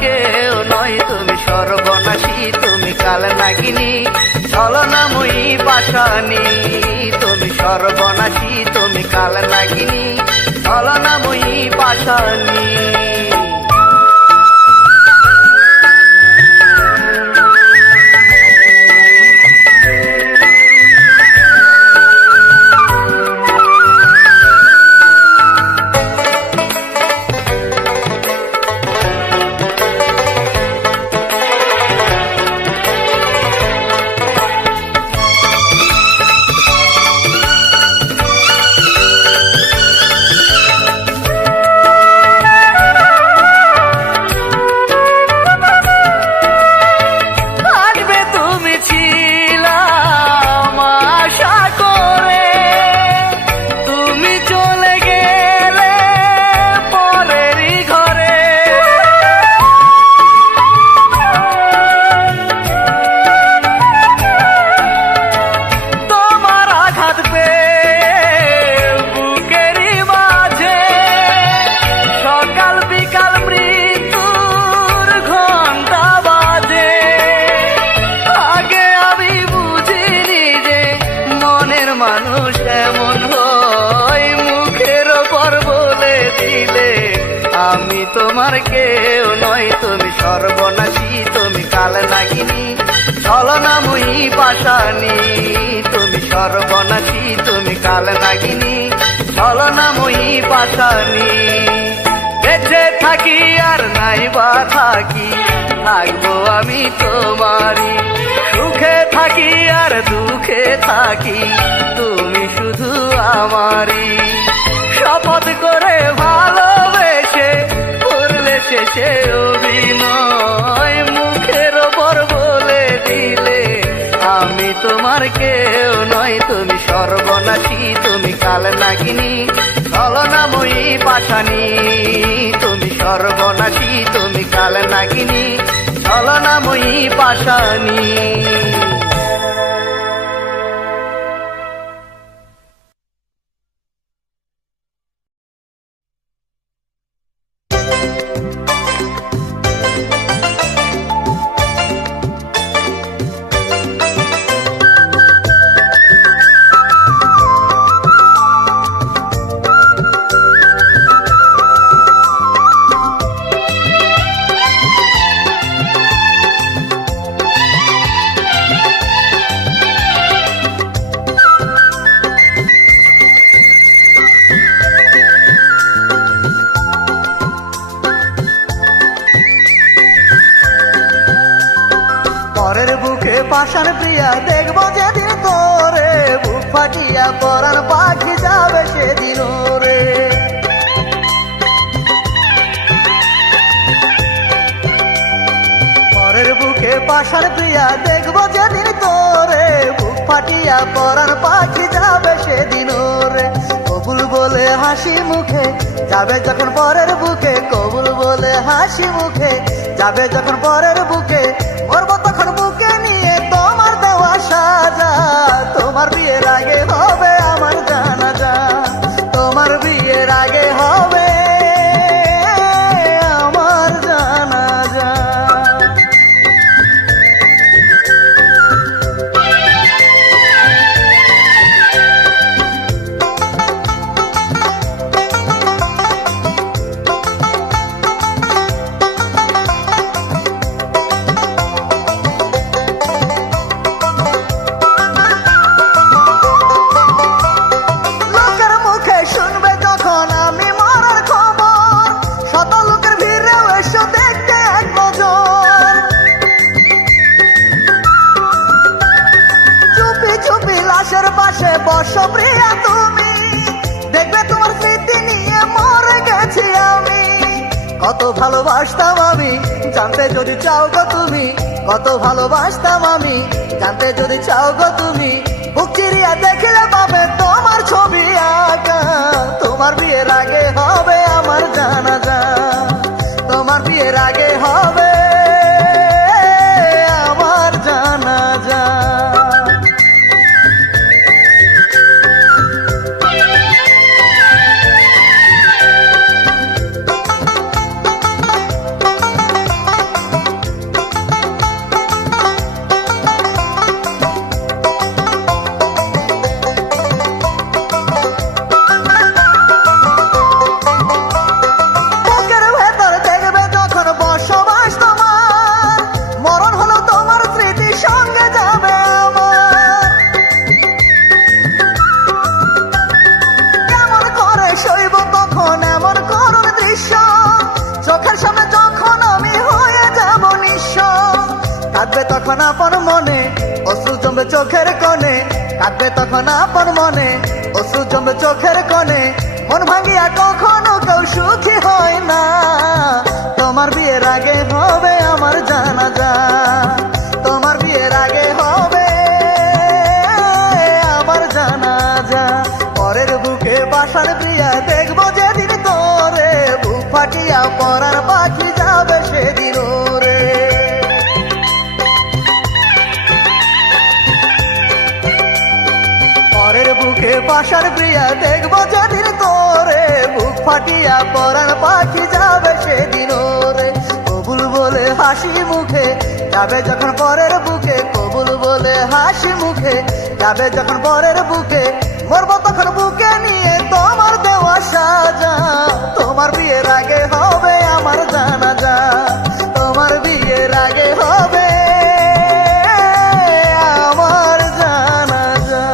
কেউ নয়, তুমি সর্বনাশী, তুমি কালনাগিনী, ছলনাময়ী পাষাণী। তুমি সর্বনাশী, তুমি কালনাগিনী, ছলনাময়ী পাষাণী। মানুষ এমন হয়, মুখের ওপর বলে দিলে আমি তোমার কেউ নই। তুমি সর্বনাশী, তুমি কালনাগিনী, ছলনাময়ী পাষাণী। তুমি সর্বনাশী, তুমি কালনাগিনী, ছলনাময়ী পাষাণী। বেঁচে থাকি আর নাই বা থাকি, থাকবো আমি তোমারই, সুখে থাকি আর দুঃখে থাকি তুমি শুধু আমারই, শপথ করে ভালোবেসে করলে শেষে অভিনয়, মুখের ওপর বলে দিলে আমি তোমার কেউ নয়। তুমি সর্বনাশী, তুমি কাল নাগিনী, ছলনাময়ী পাষাণী। তুমি সর্বনাশী, তুমি কাল নাগিনী, ছলনাময়ী পাষাণী। পরের বুকে পাষাণ প্রিয়া দেখবো যেদিন তোরে, বুক ফাটিয়া পরাণ পাখি যাবে সেদিন রে। পরের বুকে পাষাণ প্রিয়া দেখবো যেদিন তোরে, বুক ফাটিয়া পরাণ পাখি যাবে সেদিন রে। কবুল বলে হাসি মুখে যাবে যখন পরের বুকে, কবুল বলে হাসি মুখে যাবে যখন পরের বুকে, মরবো তখন বুকে নিয়ে তোমার দেওয়া সাজা। তোমার বিয়ের আগে হবে আমার জানাজা, তোমার বিয়ের আগে হবে আমার জানাজা। লোকের মুখে শুনবে যখন আমি মরার খবর, শত লোকের ভিড়েও এসো দেখতে এক নজর। চুপি চুপি লাশের পাশে বসো প্রিয়া তুমি, দেখবে তোমার স্মৃতি নিয়ে মরে গেছি আমি। কত ভালোবাসতাম আমি জানতে যদি চাও গো তুমি, কত ভালোবাসতাম আমি জানতে যদি চাও গো তুমি। বুক চিরিয়া দেখলে পাবে তোমার ছবি আঁকা, তোমার বিয়ের আগে হবে আমার জানাজা, তোমার বিয়ের আগে হবে আমার জানাজা। বুকের ভেতর দেখবে যখন বসবাস তোমার, মরণ হলো তোমার স্মৃতি সঙ্গে যাবে আমার। কেমন করে সইব তখন এমন করুণ দৃশ্য, চোখের সামনে যখন আমি হয়ে যাব নিঃস্ব। কাঁদবে তখন আপন মনে, অশ্রু জমবে চোখের কোণে, কাঁদবে তখন আপন মনে, অশ্রু জমবে চোখের কোণে। মন ভাঙিয়া কখনো কেউ সুখী হয় না, তোমার বিয়ের আগে হবে আমার জানাজা, তোমার বিয়ের আগে হবে আমার জানাজা। পরের বুকে পাষাণ প্রিয়া দেখবো যেদিন তোরে, বুক ফাটিয়া পরার পাখি যাবে সেদিন রে। পরের বুকে পাষাণ প্রিয়া দেখবো যেদিন তোরে, বুক ফাটিয়া পরাণ পাখি যাবে সেদিন রে। কবুল বলে হাসি মুখে যাবে যখন পরের বুকে, কবুল বলে হাসি মুখে যাবে যখন পরের বুকে, মরবো তখন বুকে নিয়ে তোমার দেওয়া সাজা। তোমার বিয়ের আগে হবে আমার জানাজা, তোমার বিয়ের আগে হবে আমার জানাজা।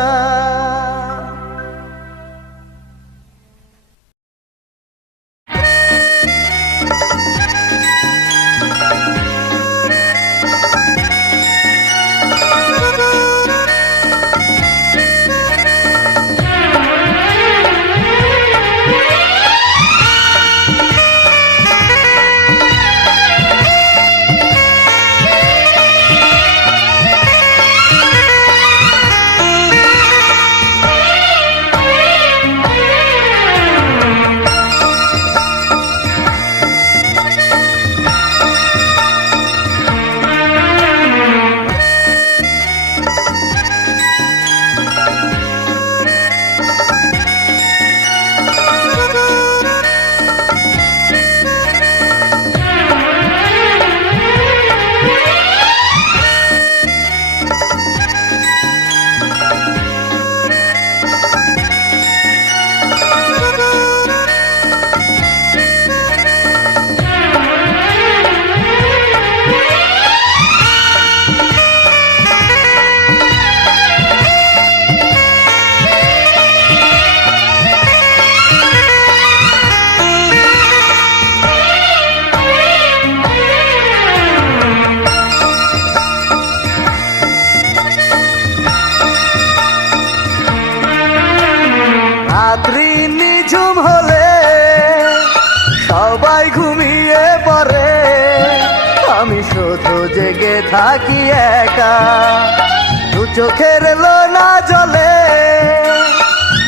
থাকি একা, দু চোখের লোনা জলে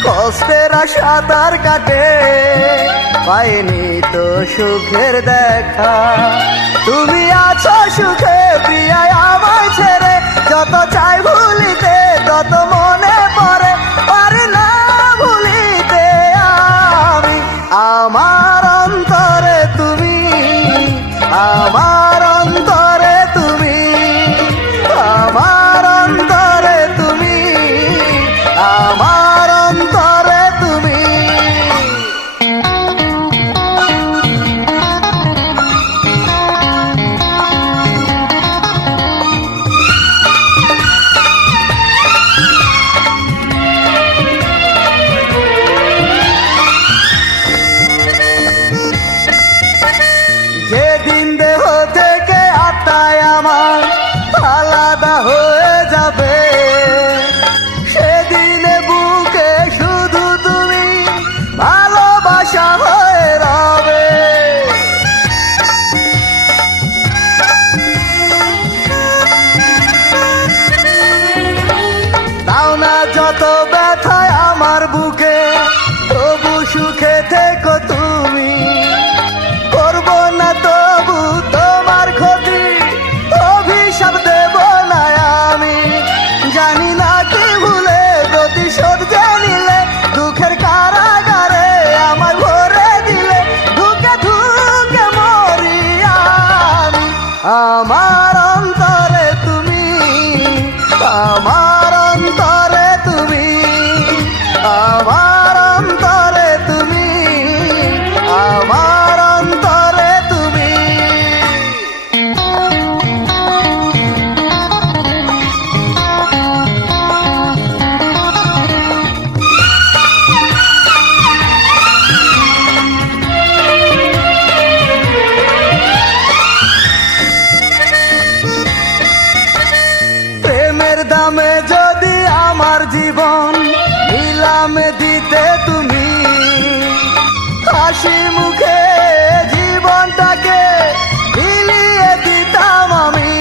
কষ্টের সাঁতার কাটে, পাইনি তো সুখের দেখা। তুমি আছো সুখে প্রিয়া আমায় ছেড়ে, যত চাই ভুলিতে তত মনে পড়ে, পারি না ভুলিতে আমি। আমার অন্তরে তুমি, আমার অন্তরে তুমি, আমার অন্তরে তুমি, আমার অন্তরে তুমি। যেদিন দেহ থেকে আত্মায় আমার আলাদা হয়ে যাবে, সেদিনে বুকে শুধু তুমি ভালোবাসা হয়ে রবে। দাও না যত ব্যথায় আমার বুকে, তবু সুখে থেকো তুমি। করব না তবু তোমার ক্ষতি, অভিশাপ দেব না আমি। জানি না কি ভুলে প্রতিশোধ যে নিলে, দুঃখের কারাগারে আমায় ভরে দিলে, ধুকে ধুকে মরি আমি। আমার অন্তরে তুমি, আমার অন্তরে তুমি, আমার অন্তরে তুমি, আমার অন্তরে তুমি। প্রেমের দামে যদি আমার জীবন নিলামে দিতে তুমি, হাসি মুখে জীবনটাকে বিলিয়ে দিতাম আমি।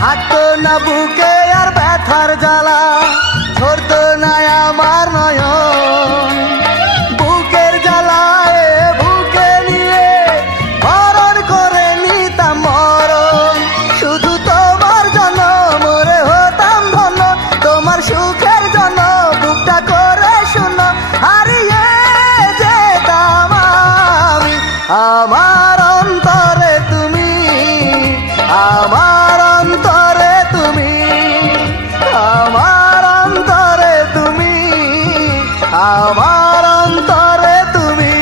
থাকতো না বুকে আর ব্যথার জ্বালা, ধরতো না আমার নয়ন। বুকের জ্বালায় বুকে নিয়ে মরণ করে নিতাম মরণ। শুধু তোমার জন্য মরে হতাম ধন্য, তোমার সুখের জন্য বুকটা করে শূন্য হারিয়ে যেতাম আমি। আমার অন্তরে তুমি, আমার অন্তরে তুমি, আমার অন্তরে তুমি, আমার অন্তরে তুমি।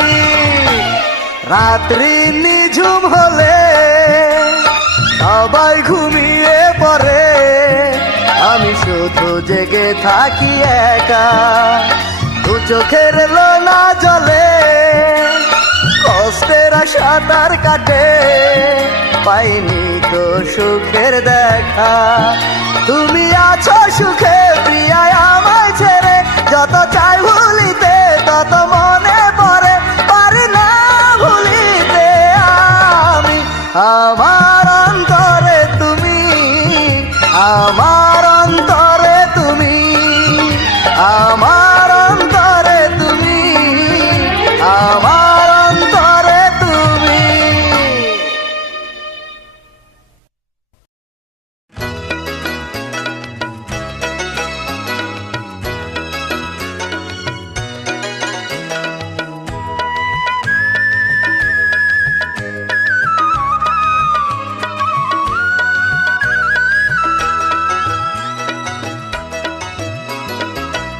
রাত্রি নিঝুম হলে সবাই ঘুমিয়ে পড়ে, আমি শুধু জেগে থাকি একা, দু চোখের লোনা জলে কষ্টের সাঁতার কাটে, পাইনি তো সুখের দেখা। তুমি আছো সুখে প্রিয়া আমায় ছেড়ে, যত চাই ভুলিতে তত মনে পড়ে, পারি না ভুলিতে আমি। আমার অন্তরে তুমি, আমার অন্তরে তুমি, আমার অন্তরে তুমি, আমার অন্তরে তুমি।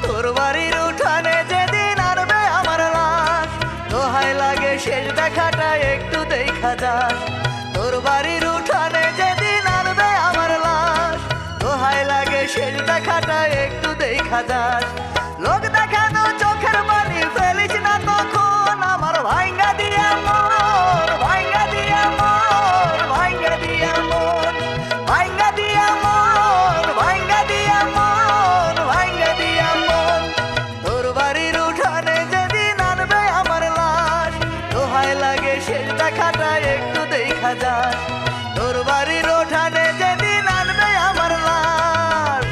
তোর বাড়ির উঠানে যেদিন আনবে আমার লাশ, দোহাই লাগে শেষ দেখাটা একটু দেখা যাস। তোর বাড়ির উঠানে যেদিন আনবে আমার লাশ, দোহাই লাগে শেষ দেখাটা একটু দেখা যাস। লোক দেখানো চোখের পানি ফেলিস না তখন, আমার ভাঙ্গা দিয়া মন, ভাঙ্গা দিয়া মন, ভাঙ্গা দিয়া মন, ভাঙ্গা দিয়া মন, ভাঙ্গা দিয়া মন, ভাঙ্গা দিয়া মন। তোর বাড়ির উঠানে যেদিন শেষ দেখাটা একটু দেখা যাস তোর বাড়ির ওঠানে যেদিন আনবে আমার লাশ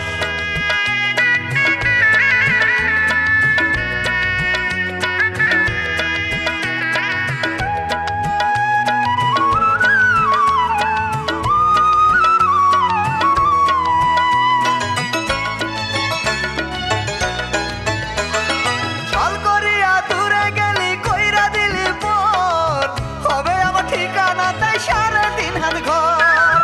ছল করিয়া দূরে গেলি কইরা দিলি পর হবে আমার ঠিকানা তাই 3.5 হাত ঘর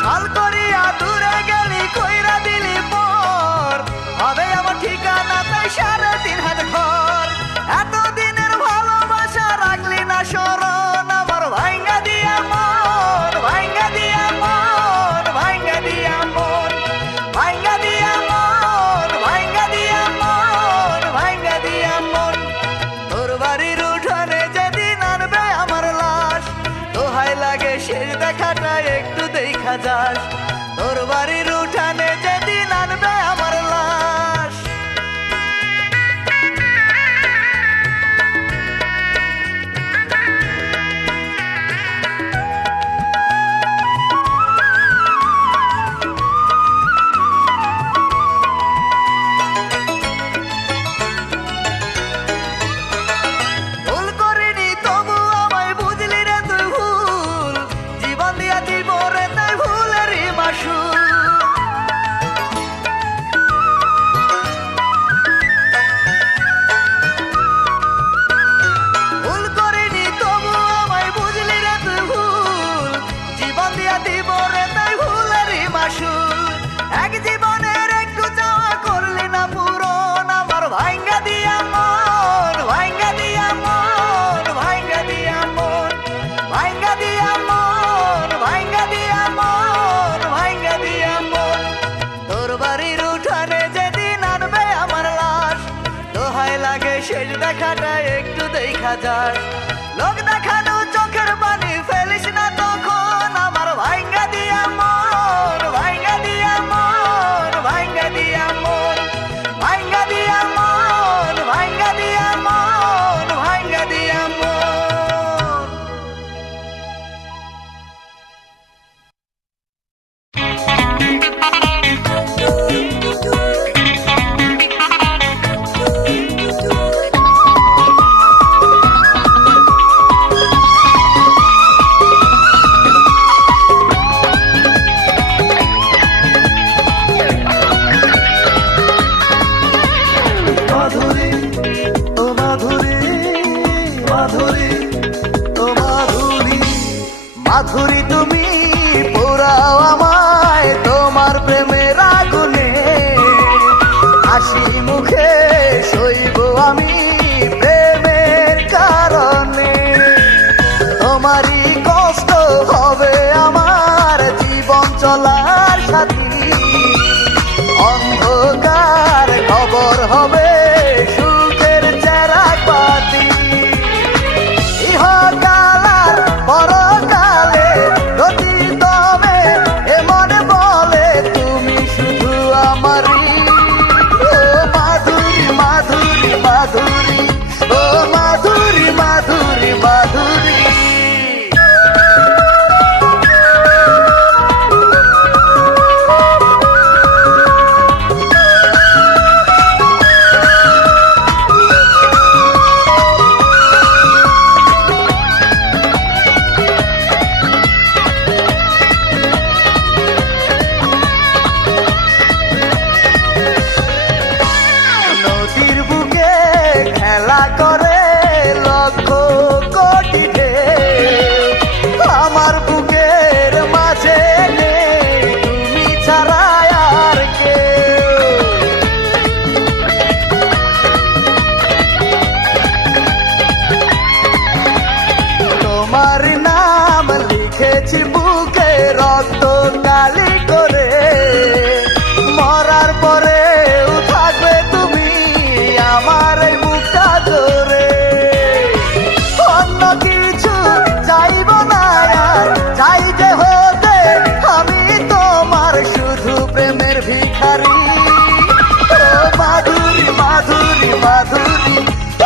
ছল করিয়া দূরে গেলি কইরা দিলি পর হবে আমার ঠিকানা তাই 3.5 হাত ঘর এতদিনের ভালোবাসা রাখলি না স্মরণ আমার ভাঙ্গা দিয়া মন ভাঙ্গা দিয়া মন ভাঙ্গা দিয়া মন ভাঙ্গা দিয়া মন ভাঙ্গা দিয়া মন ভাঙ্গা দিয়া মন তোর বাড়ির উঠানে যেদিন আনবে আমার লাশ দোহাই লাগে শেষ দেখাটা একটু দেখা যাস তোর বাড়ির উঠানে যেদিন আনবে আমার লাশ ভুল করিনি তবু আমায় বুঝলি রে তুই ভুল জীবন দিয়া দিব রে তাই ভুলেরই মাসুল ভুল করিনি তবু আমায় বুঝলি রে তুই ভুল জীবন দিয়া দিব রে তাই ভুলেরই মাসুল এক জীবনের একটু চাওয়া করলি না পূরণ আমার ভাঙ্গা দিয়া মন ভাঙ্গা দিয়া মন ভাঙ্গা দিয়া মন ভাঙ্গা দিয়া মন ভাঙ্গা দিয়া মন ভাঙ্গা দিয়া মন তোর বাড়ির উঠানে যেদিন আনবে আমার লাশ দোহাই লাগে শেষ দেখাটা একটু দেখা যাস লোক দেখানো চোখের পানি ফেলিস না তখন আমার ভাঙ্গা দিয়া মন ভাঙ্গা দিয়া মন ভাঙ্গা দিয়া মন ভাঙ্গা দিয়া মন ভাঙ্গা দিয়া মন ভাঙ্গা দিয়া মন মাধুরী ও মাধুরী মাধুরী ও মাধুরী মাধুরী তুমি পোড়াও আমায় তোমার প্রেমের আগুনে হাসি মুখে সইব আমি প্রেমের কারণে তোমারই কষ্ট হবে আমার জীবন চলার সাথী অন্ধকার খবর হবে সুখের চেরা পাতি ইহকালার পরকালে গতি তবে এমন বলে তুমি শুধু আমারই ও মাধুরী মাধুরী মাধুরী ও মাধুরী মাধুরী মাধুরী নদীর বুকে খেলা করে লক্ষ কোটি ঢেউ আমার বুকের মাঝে নেই তুমি ছাড়া আর কেউ তোমার নাম লিখেছি বুকে রক্ত কালি করে মরার পরেও থাকবে তুমি আমার এই বুকটা ধরে অন্য কিছু চাইব না আর চাই যে হতে আমি তোমার শুধু প্রেমের ভিখারি মাধুরী,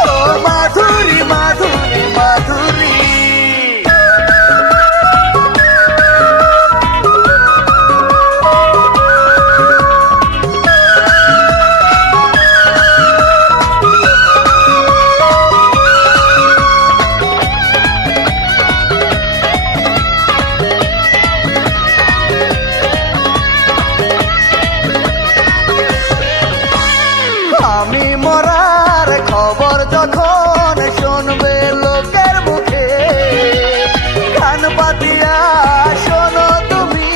ও মাধুরী মাধুরী মাধুরী। আমি মরার খবর যখন শুনবে লোকের মুখে, কান পাতিয়া শোনো তুমি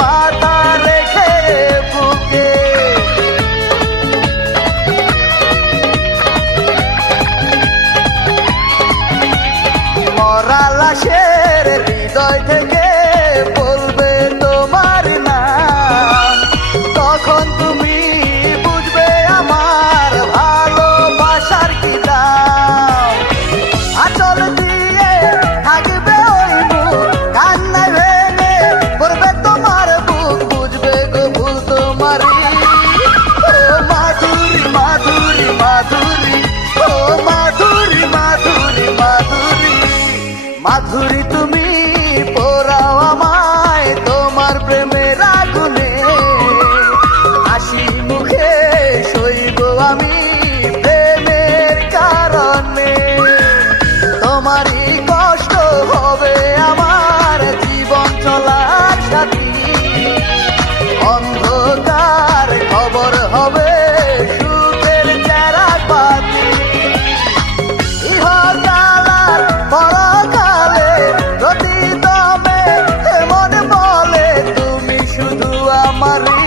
মাথা রেখে বুকে। মরা লাশের হৃদয় থেকে বলবে তোমার নাম, তখন তুমি বুঝবে আমার ভালোবাসার কি দাম। আচল দিয়ে থাকবে ওই মুখ, কান্নায় ভেঙে পড়বে তোমার বুক, বুঝবে গো ভুল তোমারই। ও মাধুরী মাধুরী মাধুরী, ও মাধুরী মাধুরী মাধুরী। মাধুরী তুমি পোড়াও আমায় তোমার প্রেমের আগুনে, হাসি মুখে সইব আমি প্রেমের কারণে। তোমারই কষ্ট হবে আমার জীবন চলার সাথী, অন্ধকার খবর হবে সুখের চেরা পাতি। ইহকাল পরকালে প্রতি দমে মন বলে তুমি শুধু আমারই।